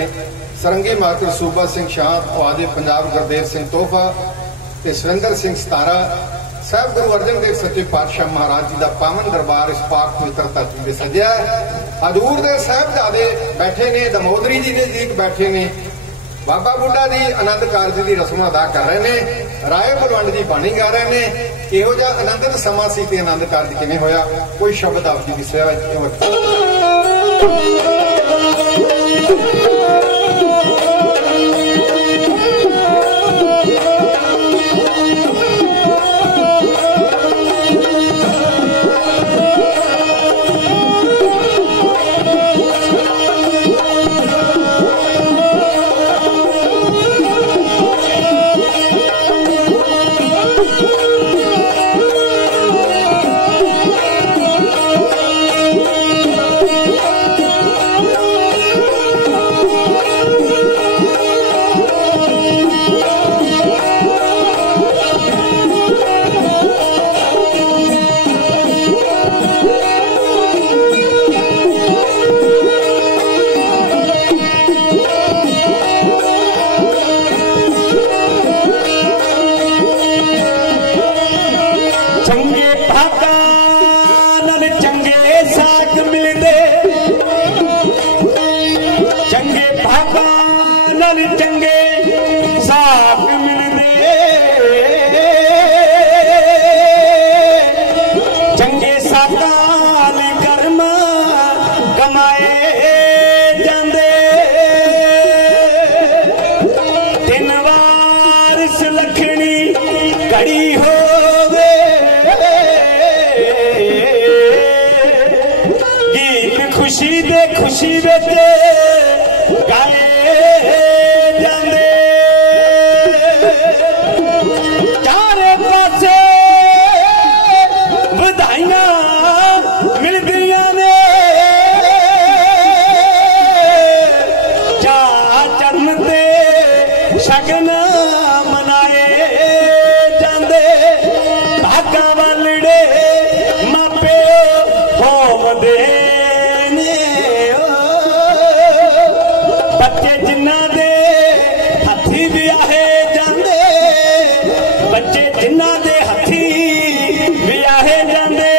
सरंगी मास्टर सूबा सिंह शाह, ख्वाजे पंजाब गुरदेव सिंह तोहफा ते सुरेंद्र सिंह सतारा। साहब गुरु अर्जन देव सच्चे पातशाह महाराज जी का पावन दरबार इस पाक पवित्र धरती से सजिया है। हजूर दे साहिबजादे बैठे ने, दमोदरी जी ने जीक बैठे ने, बाबा बुढ़ा जी आनंद कारज की रस्म अदा कर रहे हैं, राय बलवंड जी बाणी गा रहे हैं। किहो जिहा आनंदित समा सी ते आनंद कारज किवें होया, कोई शब्द आप जी की सेवा साकाल कर्म कमाए जांदे। घड़ी होवे गीत खुशी दे खुशी विच गाए जांदे चारे पासे ਵਧਾਈਆਂ ਮਿਲਦੀਆਂ ਨੇ ਜਾ ਚਰਨ ਤੇ ਸ਼ਗਨ ਮਨਾਏ ਜਾਂਦੇ ਭਾਗਾਂ ਵਾਲੜੇ ਮਾਪੇ ਹੋਵਦੇ ਨੇ ਬੱਚੇ ਜਿਨ੍ਹਾਂ ਦੇ ਹੱਥੀ ਵਿਆਹੇ ਜਾਂਦੇ ਬੱਚੇ ਜਿਨ੍ਹਾਂ ਦੇ ਹੱਥੀ ਵਿਆਹੇ ਜਾਂਦੇ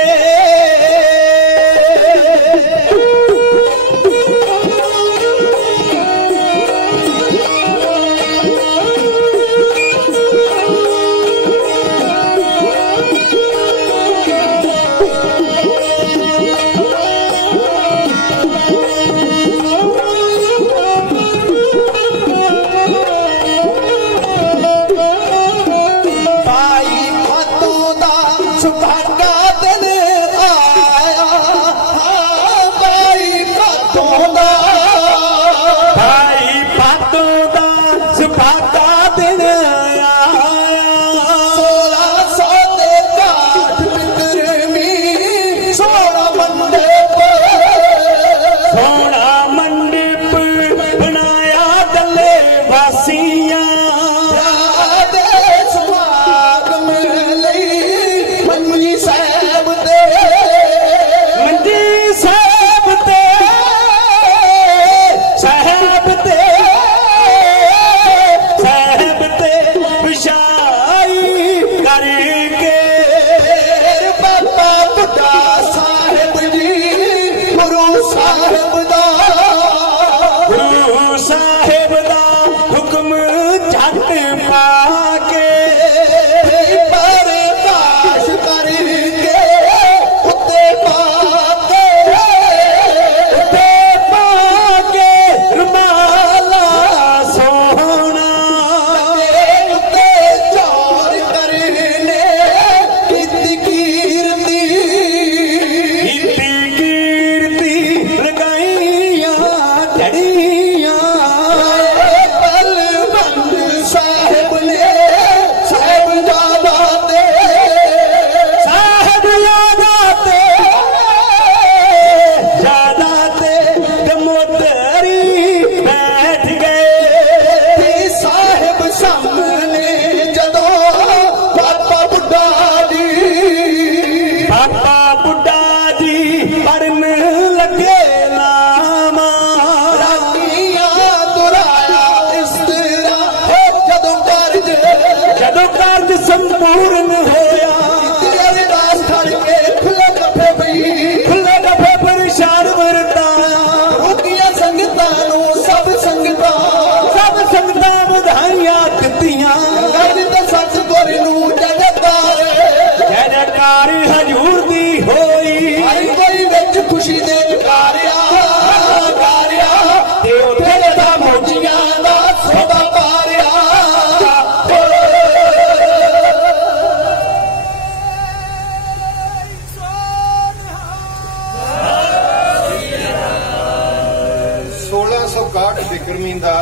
ਬਿਕਰਮੀ ਦਾ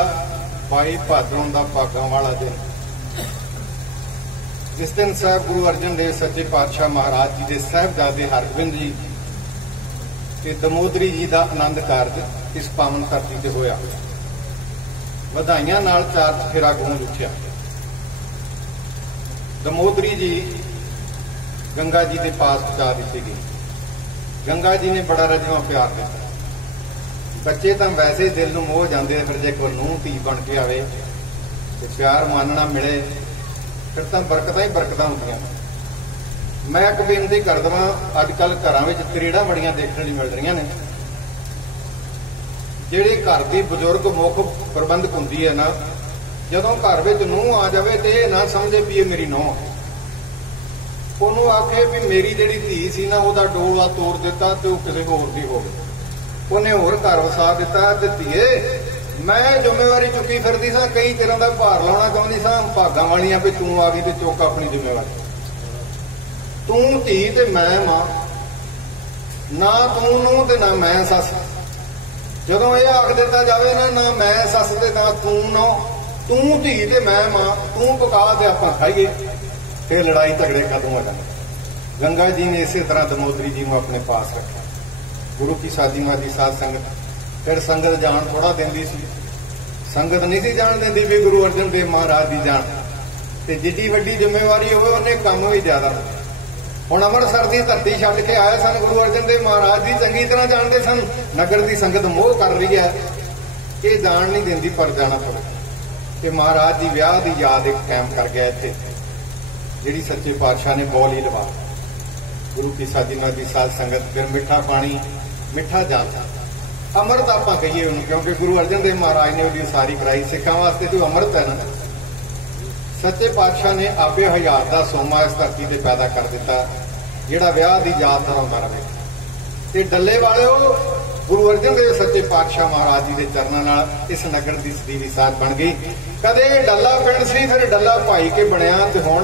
22 ਭਾਦੋਂ ਦਾ ਭਾਗਾਂ ਵਾਲਾ ਦਿਨ ਜਿਸ ਦਿਨ ਸਾਹਿਬ ਗੁਰੂ ਅਰਜਨ ਦੇਵ ਸੱਚੇ ਪਾਤਸ਼ਾਹ ਮਹਾਰਾਜ ਜੀ ਦੇ ਸਾਹਿਬਜ਼ਾਦੇ ਹਰਗੋਬਿੰਦ ਜੀ ਤੇ ਦਮੋਦਰੀ ਜੀ ਦਾ ਆਨੰਦ ਕਾਰਜ ਇਸ ਪਾਵਨ ਧਰਤੀ ਤੇ ਹੋਇਆ। ਵਧਾਈਆਂ ਨਾਲ ਚਾਰ ਚਫੇਰਾ ਗੂੰਜ ਉੱਠਿਆ। ਦਮੋਦਰੀ ਜੀ ਗੰਗਾ ਜੀ ਦੇ ਪਾਸ ਪਹੁੰਚਾ ਦਿੱਤੀ ਗਈ। ਗੰਗਾ ਜੀ ਨੇ ਬੜਾ ਰਜਵਾਂ ਪਿਆਰ ਦਿੱਤਾ। ਬੱਚੇ ਤਾਂ ਵੈਸੇ ਦਿਲ ਨੂੰ ਮੋਹ ਜਾਂਦੇ ਫਿਰ ਜੇ ਕੋਈ ਨੂੰਹ ਧੀ ਬਣ ਕੇ ਆਵੇ ਤੇ ਪਿਆਰ ਮਾਨਣਾ ਮਿਲੇ ਫਿਰ ਤਾਂ ਬਰਕਤਾਂ ਹੀ ਬਰਕਤਾਂ ਹੁੰਦੀਆਂ। ਮੈਂ ਇੱਕ ਬੇਨਤੀ ਕਰ ਦਵਾਂ, ਅੱਜ ਕੱਲ ਘਰਾਂ ਵਿੱਚ ਤਰੇੜਾਂ ਬੜੀਆਂ ਦੇਖਣ ਲਈ ਮਿਲ ਰਹੀਆਂ ਨੇ। ਜਿਹੜੀ ਘਰ ਦੀ ਬਜ਼ੁਰਗ ਮੁੱਖ ਪ੍ਰਬੰਧਕ ਹੁੰਦੀ ਹੈ ਨਾ, ਜਦੋਂ ਘਰ ਵਿੱਚ ਨੂੰਹ ਆ ਜਾਵੇ ਤੇ ਇਹ ਨਾ ਸਮਝੇ ਵੀ ਇਹ ਮੇਰੀ ਨੂੰਹ, ਉਹਨੂੰ ਆਖੇ ਵੀ ਮੇਰੀ ਜਿਹੜੀ ਧੀ ਸੀ ਨਾ ਉਹਦਾ ਡੋਲਾ ਤੋੜ ਦਿੱਤਾ ਤੇ ਉਹ ਕਿਸੇ ਹੋਰ ਦੀ ਹੋ ਗਈ, ਉਹਨੇ ਹੋਰ ਘਰ ਵਸਾ ਦਿੱਤਾ ਤੇ ਧੀਏ मैं जिम्मेवारी चुकी फिरदी सा, कई तरह का भार लाना चाहती सा, भागा वालियां भी तू आ गई तो चुक अपनी जिम्मेवारी। तू धी ते मैं मां, ना तू नूं ते ना मैं सस। जदों ये आख दिता जाए ना, ना मैं सस ते ना तू नौ, तू धी ते मैं मां, तू पका ते आपां खाइए, फिर लड़ाई झगड़े खत्म हो जाए। गंगा जी ने इसे तरह दमोदरी जी को अपने पास रखा। गुरु की साधी मादी साध संगत, फिर संगत जान थोड़ा देंदी सी, संगत नहीं सी जान देंदी भी गुरु अर्जन देव महाराज की जान। ते जिड्डी वड्डी जिम्मेवारी होवे उन्हें काम भी ज्यादा। हुण अमृतसर की धरती छड्ड के आए सन, गुरु अर्जन देव महाराज की चंगी तरह जानते सन। नगर की संगत मोह कर रही है, ये जान नहीं देंदी, पर जाना पड़े कि महाराज जी विआह की याद एक कायम कर गया इत्थे, जिहड़ी सच्चे पातशाह ने बौल ही लवा। गुरु की साधी मादी साध संगत, फिर मिठा पानी मिठा जान, अमृत आप कहिए उन्होंने, क्योंकि गुरु अर्जन देव महाराज ने वो सारी कराई। सिखां वास्ते जो अमृत है ना, सच्चे पातशाह ने आपे हयात का सोमा इस धरती से पैदा कर दिता, जिहड़ा विआह की याद कराउंदा रहे। ते डल्ले वाले गुरु अर्जन देव सच्चे पातशाह महाराज जी के चरणों नाल इस नगर की सदीवी साध बन गई। कदे डल्ला पिंड सी, फिर डल्ला भाई के बनया, ते हुण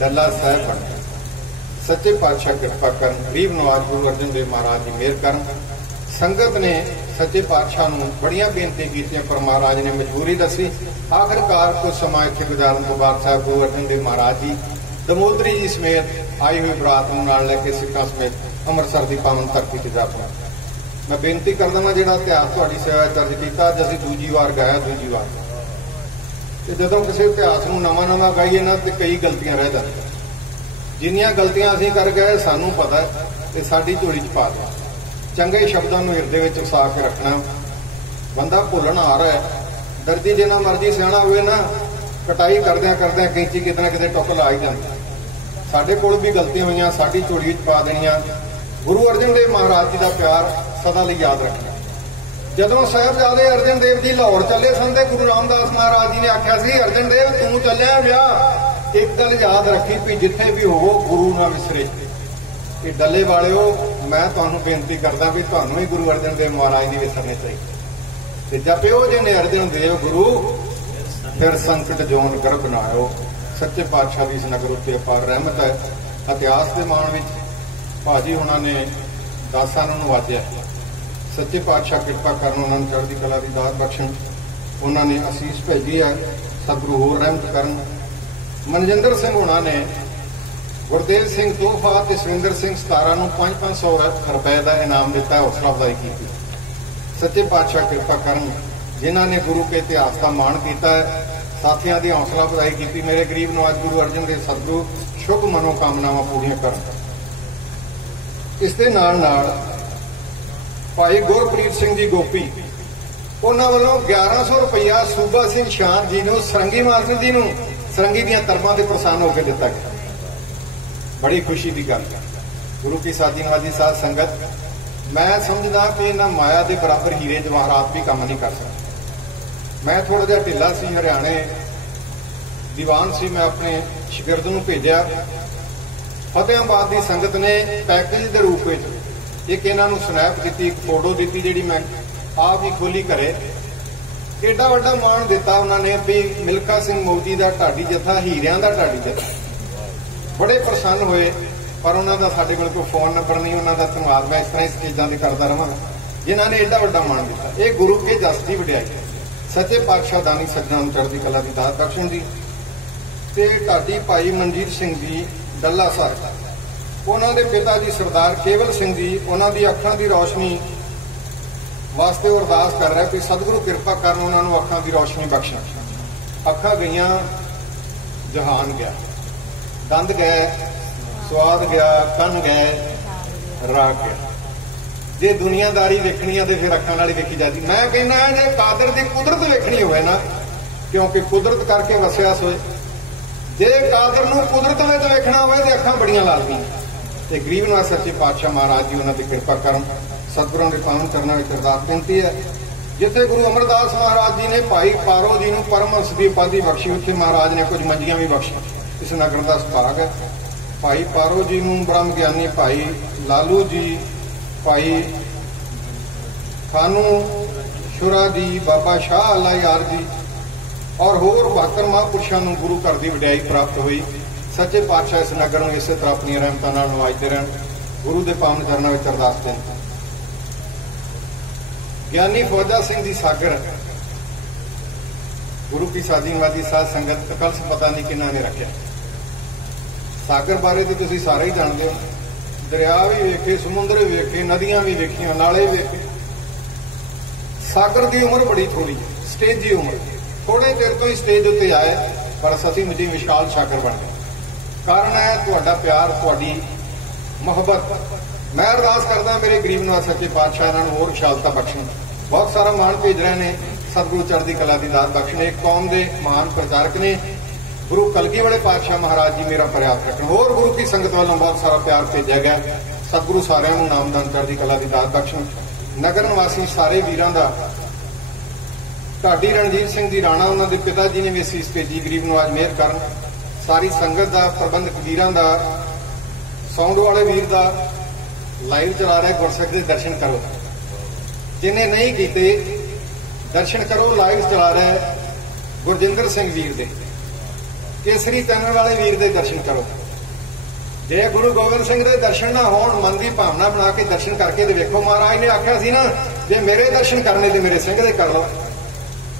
डल्ला साहिब बन गया। सच्चे पातशाह कृपा करन, गरीब नवाज गुरु अर्जन देव महाराज की मेहर करन। संगत ने सच्चे पातशाह नूं बड़ियां बेनती कीतियां, पर महाराज ने मजबूरी दसी। आखिरकार कुछ समा इत्थे गुजारन तो बाद साहब गुरु अर्जन देव महाराज जी दमोदरी जी समेत आई हुई बरात नूं नाल लैके सिक्खां समेत अमृतसर की पावन धरती ते जा पहुंचे। मैं बेनती करदा वां, जिहड़ा इतिहास तुहाडी सेवा दर्ज कीता, अज असीं दूजी वार गाया, दूजी वार ते जदों किसी इतिहास नूं नवां नवां गाईए ना, ते कई गलतियां रह जांदियां। जिन्नियां गलतियां असीं कर गए सानूं पता है, ते साडी झोली च पा दिओ। चंगे शब्दों में हिरदे विच वसा के रखना। बंदा भुलन आ रहा है, दर्जी जिन्ना मर्जी सियाणा हुए ना, कटाई करद्या करद्या कैंची किते ना किते टुक ला ही जाती। साडे कोल भी गलतियां हुई, साडी झोली विच पा देनियां। गुरु अर्जन देव महाराज जी का प्यार सदा लई याद रखना। जदों साहिबजादे अर्जन देव जी लाहौर चले सन, ते गुरु रामदास महाराज जी ने आख्या सी, अर्जन देव तू चलिया विआह, एक गल याद रखी भी जिथे भी होवो गुरु ना विसरे। ये डल्ले वाले हो, मैं तुहानू बेनती करदा भी तुहानू ही गुरु अर्जन देव महाराज नहीं विसरने चाहिए। जपिओ जिन्हें अर्जन देव गुरु, फिर संकट जोन गर्भ ना आयो। सच्चे पातशाह की इस नगर उत्ते अपार रहमत है। इतिहास के मान विच भाजी हुणां ने दासां नूं नवाजिया। सच्चे पातशाह कृपा करन, उन्होंने चढ़दी कला की दात बख्शण। उन्होंने असीस भेजी है, सतगुरु होर रहमत करन। मनजिंदर सिंह हुणां ने गुरदेव सिंह तोहफा ते सविंदर सिंह सतारा नूं 500 रुपए का इनाम दिता, हौसला अफजाई की। सच्चे पातशाह कृपा करन, जिन्हों ने गुरु के इतिहास का मान किया है, साथियों की हौसला अफजाई की। मेरे गरीब नवाज गुरु अर्जन देव सतगुरु शुभ मनोकामनावां पूरीआं करन। इस दे नाल नाल भाई गुरप्रीत सिंह जी गोपी, उन्होंने वालों 1100 रुपया सूबा सिंह शान जी नूं, सरंगी मास्टर जी नूं सरंगी दीआं तरबां ते प्रसन्न होकर दिता गया। बड़ी खुशी की गल। गुरु की साधी मादी साध संगत, मैं समझदा कि इन्हां माया के बराबर हीरे जवाहरात भी काम नहीं कर सकते। मैं थोड़ा जिहा ढिला सी, हरियाणे दीवान सी, मैं अपने शिगिरद नूं भेजिया। फतेहाबाद की संगत ने पैकेज के रूप में एक इन्हां नूं स्नैप दी, एक फोटो दी, जी मैं आप ही खोली घरे। एडा वड्डा मान दिता उन्होंने भी मिल्खा सिंह मोदी का ढाडी जत्था, हीरियां का ढाडी जत्था। बड़े प्रसन्न हुए, पर उन्होंने साडे कोल कोई फोन नंबर नहीं। उन्होंने धन्यवाद मैं इस तरह इस चीज़ों की करता रहा, जिन्होंने एडा वड्डा मान दिता। ये गुरु के जस की वड्याई। सच्चे पातशाह दानी सज्जनां नूं चढ़दी कला की दात बख्शण दी। ते ढाडी भाई मनजीत सिंह जी डल्ला साहिब, उन्होंने पिता जी सरदार केवल सिंह जी, उन्होंने अखां की रोशनी वास्ते अरदास कर रहा है कि सतगुरु कृपा कर उन्होंने अखां की रोशनी बख्शण। अखां गईयां, जहान गया, दंद गए, स्वाद गया, कन गए, राग गया। जे दुनियादारी देखनी है तो फिर अखां नाल ही देखी जाती। मैं कहना जे कादर की कुदरत वेखनी होए ना, क्योंकि कुदरत करके वसिया सोए। जे कादर नूं कुदरत विच वेखना होए तो अखां बड़ियां लाजमी। ते गरीब नवाज सच्चे पातशाह महाराज जी उन्होंने कृपा करन। सतगुरां दे पावन करना विच अरदास बेनती है। जिथे गुरु अमरदास महाराज जी ने भाई पारो जी नूं परमहंस की उपाधि बख्शी, उत्थे महाराज ने कुछ मंजियां भी बख्शी। इस नगर का सुभाग है। भाई पारो जी नूं ब्रह्म ज्ञानी भाई लालू जी, भाई खानू छुरा जी, बाबा शाह अल्लाह यार जी और होर 72 महापुरुषों को गुरु घर की वडियाई प्राप्त हुई। सच्चे पातशाह इस नगर में इस तरह अपनी रहमतां नाल नवाजते रहन। गुरु के पावन चरणों में अरदास बेनती। ज्ञानी फौजा सिंह जी सागर गुरु की साधीवादी साध संगत कल से पता नहीं किन्ना ने रखा। सागर बारे तो तुसीं सारे ही जानते हो। दरिया भी वेखे, समुद्र भी वेखे, नदियां भी वेखियां, नाले भी वेखे। सागर की उम्र बड़ी थोड़ी है, स्टेजी उम्र। थोड़े देर तो ही स्टेज उत्ते आए पर सचमुच विशाल सागर बन गए। कारण है तुहाडा प्यार, तुहाडी मुहब्बत। मैं अरदास करदा मेरे गरीब नवाज सच्चे पातशाह इन्हां नूं होर विशालता बख्शण। बहुत सारा मान भेज रहे हैं, सतगुरु चढ़दी कला दी दात बख्शण। एक कौम के महान प्रचारक ने गुरु कलगी वाले पातशाह महाराज जी मेरा प्रयास रखण। होर गुरु की संगत वालों बहुत सारा प्यार भेजा गया। सतगुरु सारिਆਂ ਨੂੰ नामदान चढ़दी कला दी दात बख्शण। नगर निवासी सारे वीरां दा ढाडी रणजीत सिंह जी राणा उन्होंने पिता जी ने भी असीस भेजी। गरीब नवाज मेहर करन। सारी संगत का, प्रबंधक वीरां दा, साउंड वाले वीर का लाइव चला रहा है। गुरसिख के दर्शन करो, जिन्हें नहीं किए दर्शन करो। लाइव चला रहा है गुरजिंदर सिंह वीर दे, केसरी तैनर वाले वीर के दर्शन करो। जे गुरु गोबिंद सिंह के दर्शन ना होण, मन की भावना बना के दर्शन करके देखो। महाराज ने आख्या सी ना, जे मेरे दर्शन करने तो मेरे सिंह दे कर लो।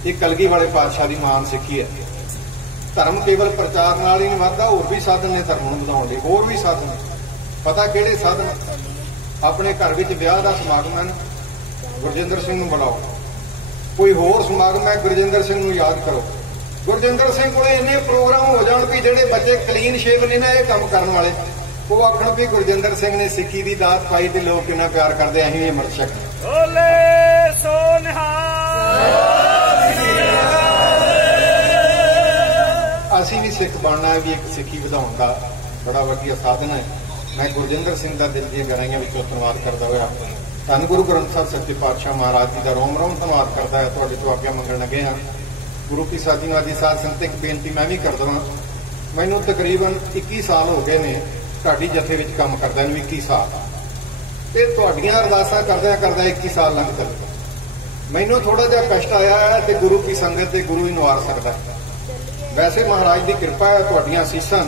ये कलगी वाले पातशाह की महान सिक्खी है। धर्म केवल प्रचार नाल ही नहीं वधदा, होर भी साधन ने धर्म नूं वधाउण लई। होर भी साधन पता किहड़े साधन? अपने घर विच विआह दा समागम है, गुरजिंदर सिंह नूं बुलाओ। कोई होर समागम है, गुरजिंदर सिंह नूं याद करो। गुरजिंदर सिंह कोले इन्ने प्रोग्राम हो जाण भी जिहड़े बच्चे क्लीन शेव ने ना ये काम करन वाले, वो आखण भी गुरजिंदर सिंह ने सिक्खी दी दात पाई ते लोग कितना प्यार करते। असीं ये मर्द शक असी भी सिख बनना भी एक सिक्खी ਵਧਾਉਣ का बड़ा वधिया साधन है। मैं गुरजिंदर सिंह का दिल दी गहराइयां विचों धन्नवाद करता हुआ धन गुरु ग्रंथ साहब सच्चे पातशाह महाराज जी का रोम रोम धन्नवाद करता है। तुहाडे तो आज्ञा मंगण लगे हाँ। गुरु की साधीवादी साध संगत एक बेनती मैं भी कर देवां। मैनूं तकरीबन 21 साल हो गए ने ढाडी जथे विच काम करदा नूं 21 साल ते तुहाडीਆਂ अरदासां करदिआं करदा 21 साल लंघ गए। मैनूं थोड़ा जिहा कष्ट आया है ते गुरु की संगत ते गुरु ही नवार सकदा। वैसे महाराज की कृपा है, तुहाडीਆਂ असीसां,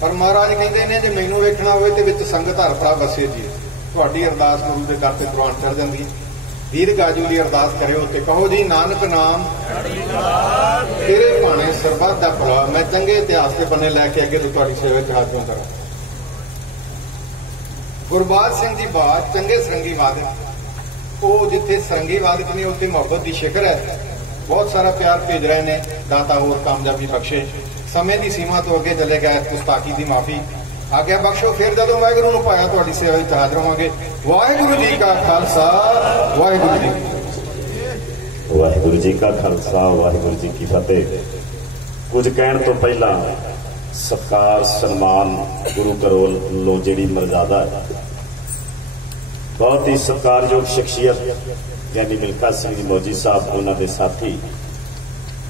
पर महाराज कहते हैं जे मैनूं वेखना होवे ते विच संगत हर भरा वसे जी। तुहाडी अरदास गुरु के दर ते प्रवान चढ़ जांदी। वीर गाजू दी अरदास करियो ते कहो जी नानक नाम तेरे भाणे सरबत दा भला। मैं चंगे इतिहास के बने लैके अगे तो तुहाडी सेवा च हाजिर करा। गुरबाज सिंह जी बात चंगे सरंगी वादक, वो जिथे सरंगी वादक ने उत्थे मुहब्बत की शिखर है। बहुत सारा प्यार भेज रहे हैं। दाता होर कामयाबी बख्शे। समय की सीमा तो अगे चले गए, गुस्ताखी की माफी आज्ञा बख्शो। फिर जो वाहिगुरू नूं पाया तुहाडी सेवा विच हाज़र होवांगे। वाहिगुरू जी का खालसा, वाहिगुरू जी वाहिगुरू जी का खालसा, वाहिगुरू जी की फतेह। कुछ कहण तो पहला सत्कार सन्मान गुरु करोल लो जिहड़ी मर्यादा है। बहुत ही सत्कारयोग शख्सियत यानी मिल्खा सिंह जी मौजी साहब, उन्होंने साथी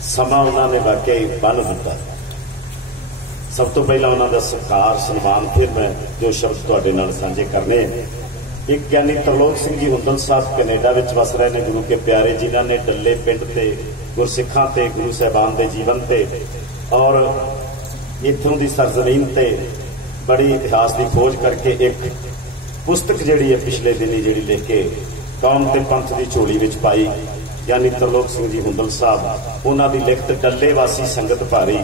समा उन्होंने वाकई बन दिता। सब तो पहला उन्होंने सत्कार सन्मान, फिर मैं जो शब्द तुहाडे नाल साझे करने। एक ज्ञानी तरलोक सिंह जी हुंदल साहब कनेडा विच वस रहे हैं, गुरु के प्यारे, जिन्हों ने डल्ले पिंड ते गुरसिखां ते गुरु साहिबान के जीवन ते और इत्थों की सरजमीन ते बड़ी इतिहास की खोज करके एक पुस्तक जिहड़ी है पिछले दिनी जिहड़ी लिख के कौम ते पंथ की झोली विच पाई। यानी तरलोक सिंह जी हुंदल साहब, उन्होंने लिखत डल्ले वासी संगत भारी।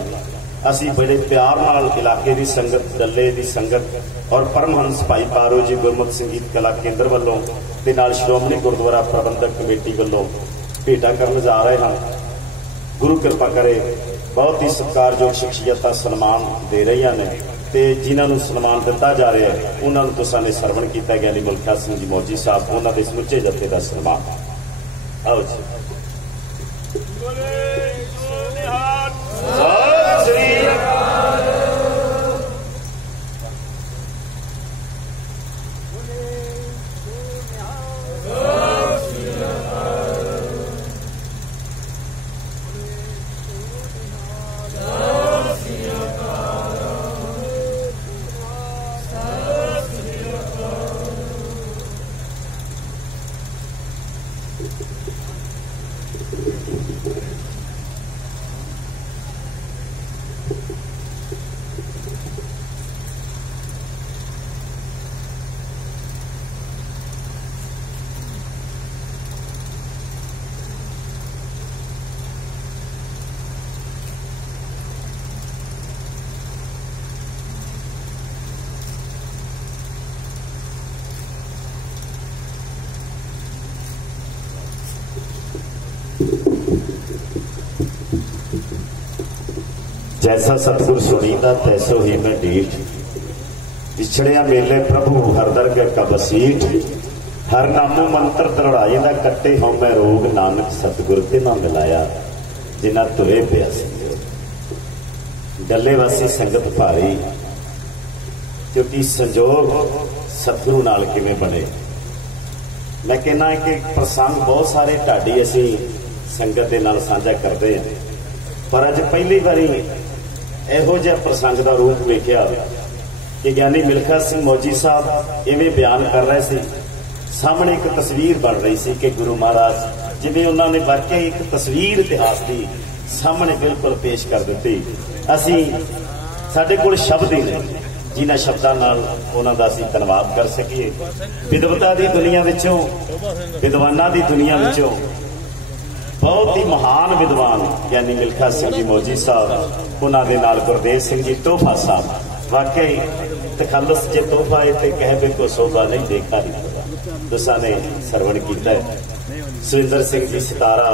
असी बड़े प्यार नाल इलाके की संगत, डल्ले की संगत और परमहंस भाई पारो जी गुरमुख संगीत कला केंद्र वालों ते नाल श्रोमणी गुरुद्वारा प्रबंधक कमेटी वालों भेटा करन जा रहे हैं। गुरु कृपा करे। बहुत ही सत्कारयोग शख्सियत सन्मान दे रही ने ते जिन्होंने सन्मान दिता जा रहा है उन्होंने तुसां ने सरवण किया। ज्ञानी मिल्खा सिंह जी मौजी साहब, उन्होंने समुचे जथे का सन्मान। आओ जी। जैसा सतगुर सुनीदा तैसो ही मैं डीठ, विछड़िया मेले प्रभु हरदर का बसीठ, हर नामो मंत्र दरड़ाई दा कट्टे हों मैं रोग, नानक सतगुर ते ना मिलाया जिन्ना तुरे पिया डले वासी संगत भारी, क्योंकि संजोग सतगुरु नाल किवें बने। मैं कहना कि प्रसंग बहुत सारे ढाडी असी संगत दे नाल साझा करते हैं, पर अज पहली बारी इहो जिहा प्रसंग का रूप वेखिया कि ज्ञानी मिल्खा सिंह मौजी साहब इवें बयान कर रहे थे। सामने एक तस्वीर बन रही सी कि गुरु महाराज जिवें उन्होंने वाकई एक तस्वीर इतिहास की सामने बिल्कुल पेश कर दी। असी साडे कोल शब्द ही नहीं जिन्हां शब्दां नाल उन्हां दा असीं धन्नवाद कर सकीए। विद्वता की दुनिया विचों, विद्वानां की दुनिया विचों बहुत ही महान विद्वान ज्ञानी मिल्खा सिंह जी मौजी साहब, उन्होंने नाल गुरदेव सिंह जी तोहफा साहब, वाकई तखल्लुस जे तोहफा है तो कह भी को सौदा नहीं देखा नहीं तुसा ने सरवण किया है। सुरिंदर सिंह जी सितारा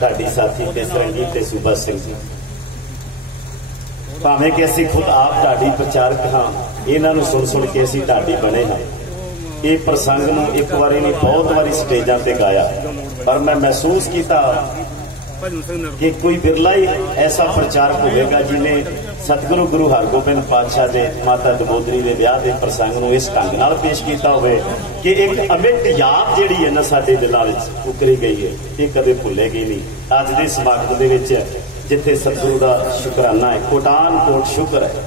ढाडी साथी ते सरंगी ते सूबा सिंह जी, भावें कि असी खुद आप ढाडी प्रचारक हाँ, इन्हों सुन सुन के असी ढाडी बने हाँ। ये प्रसंग में एक बारी नहीं बहुत बारी स्टेजा ते गाया, पर मैं महसूस किया कि कोई बिरला ही ऐसा प्रचारक होगा जिन्हें सतगुरु गुरु हरगोबिंद पातशाह के माता दमोदरी के विआह के प्रसंग को इस ढंग नाल पेश किया हो कि एक अमिट याद जिहड़ी है ना साडे दिलां विच उकरी गई है, ये कदे भुलेगी नहीं। अज दे समागम दे विच जिथे सतगुरु का शुकराना है, कोटान कोट शुक्र है,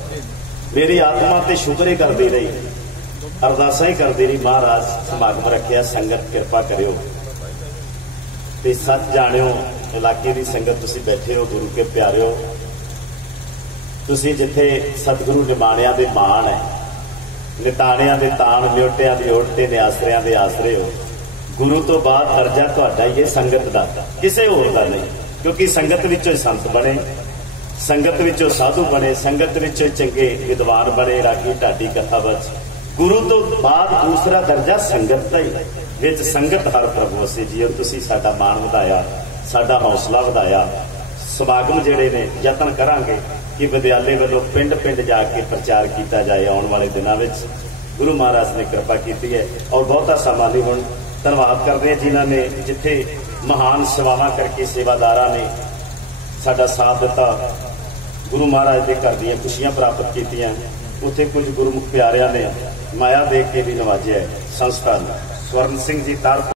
मेरी आत्मा ते शुक्र ही करती रही, अरदासा ही करती रही, महाराज समागम रखिया, संगत कृपा करियो ते सच जाणियो। इलाके की संगत तुसीं बैठे हो, गुरु के प्यारे हो, तुसीं जिथे सतगुरु निमाणिया दे मान है, निताणिया दे ताण, न्योटिया दी ओट ते निआसरिया दे आसरे हो। गुरु तो बाद दर्जा तुहाडा ही है संगत दा, किसी होर दा नहीं, क्योंकि संगत विचों संत बने, संगत विचों साधु बने, संगत विचों चंगे विद्वान बने, रागी ढाडी कथा बच। गुरु तो बाद दूसरा दर्जा संगत का ही, विच संगत हर प्रभु असी जी। तुसीं साडा मान वधाया, साडा हौसला वधाया। समागम जिहड़े ने यतन करांगे कि विद्यालय वालों पिंड पिंड जाके प्रचार किया जाए आने वाले दिनों में। गुरु महाराज ने कृपा की है और बहुता समा नहीं हुण धन्यवाद करते हैं जिन्होंने जिथे महान सेवावां करके सेवादारा ने साडा साथ दिता, गुरु महाराज के घर दी खुशियां प्राप्त कीतियां, उत्थे कुछ गुरुमुख प्यारियां ने माया देख के भी नवाजिया है। संस्था स्वर्ण सिंह जी तार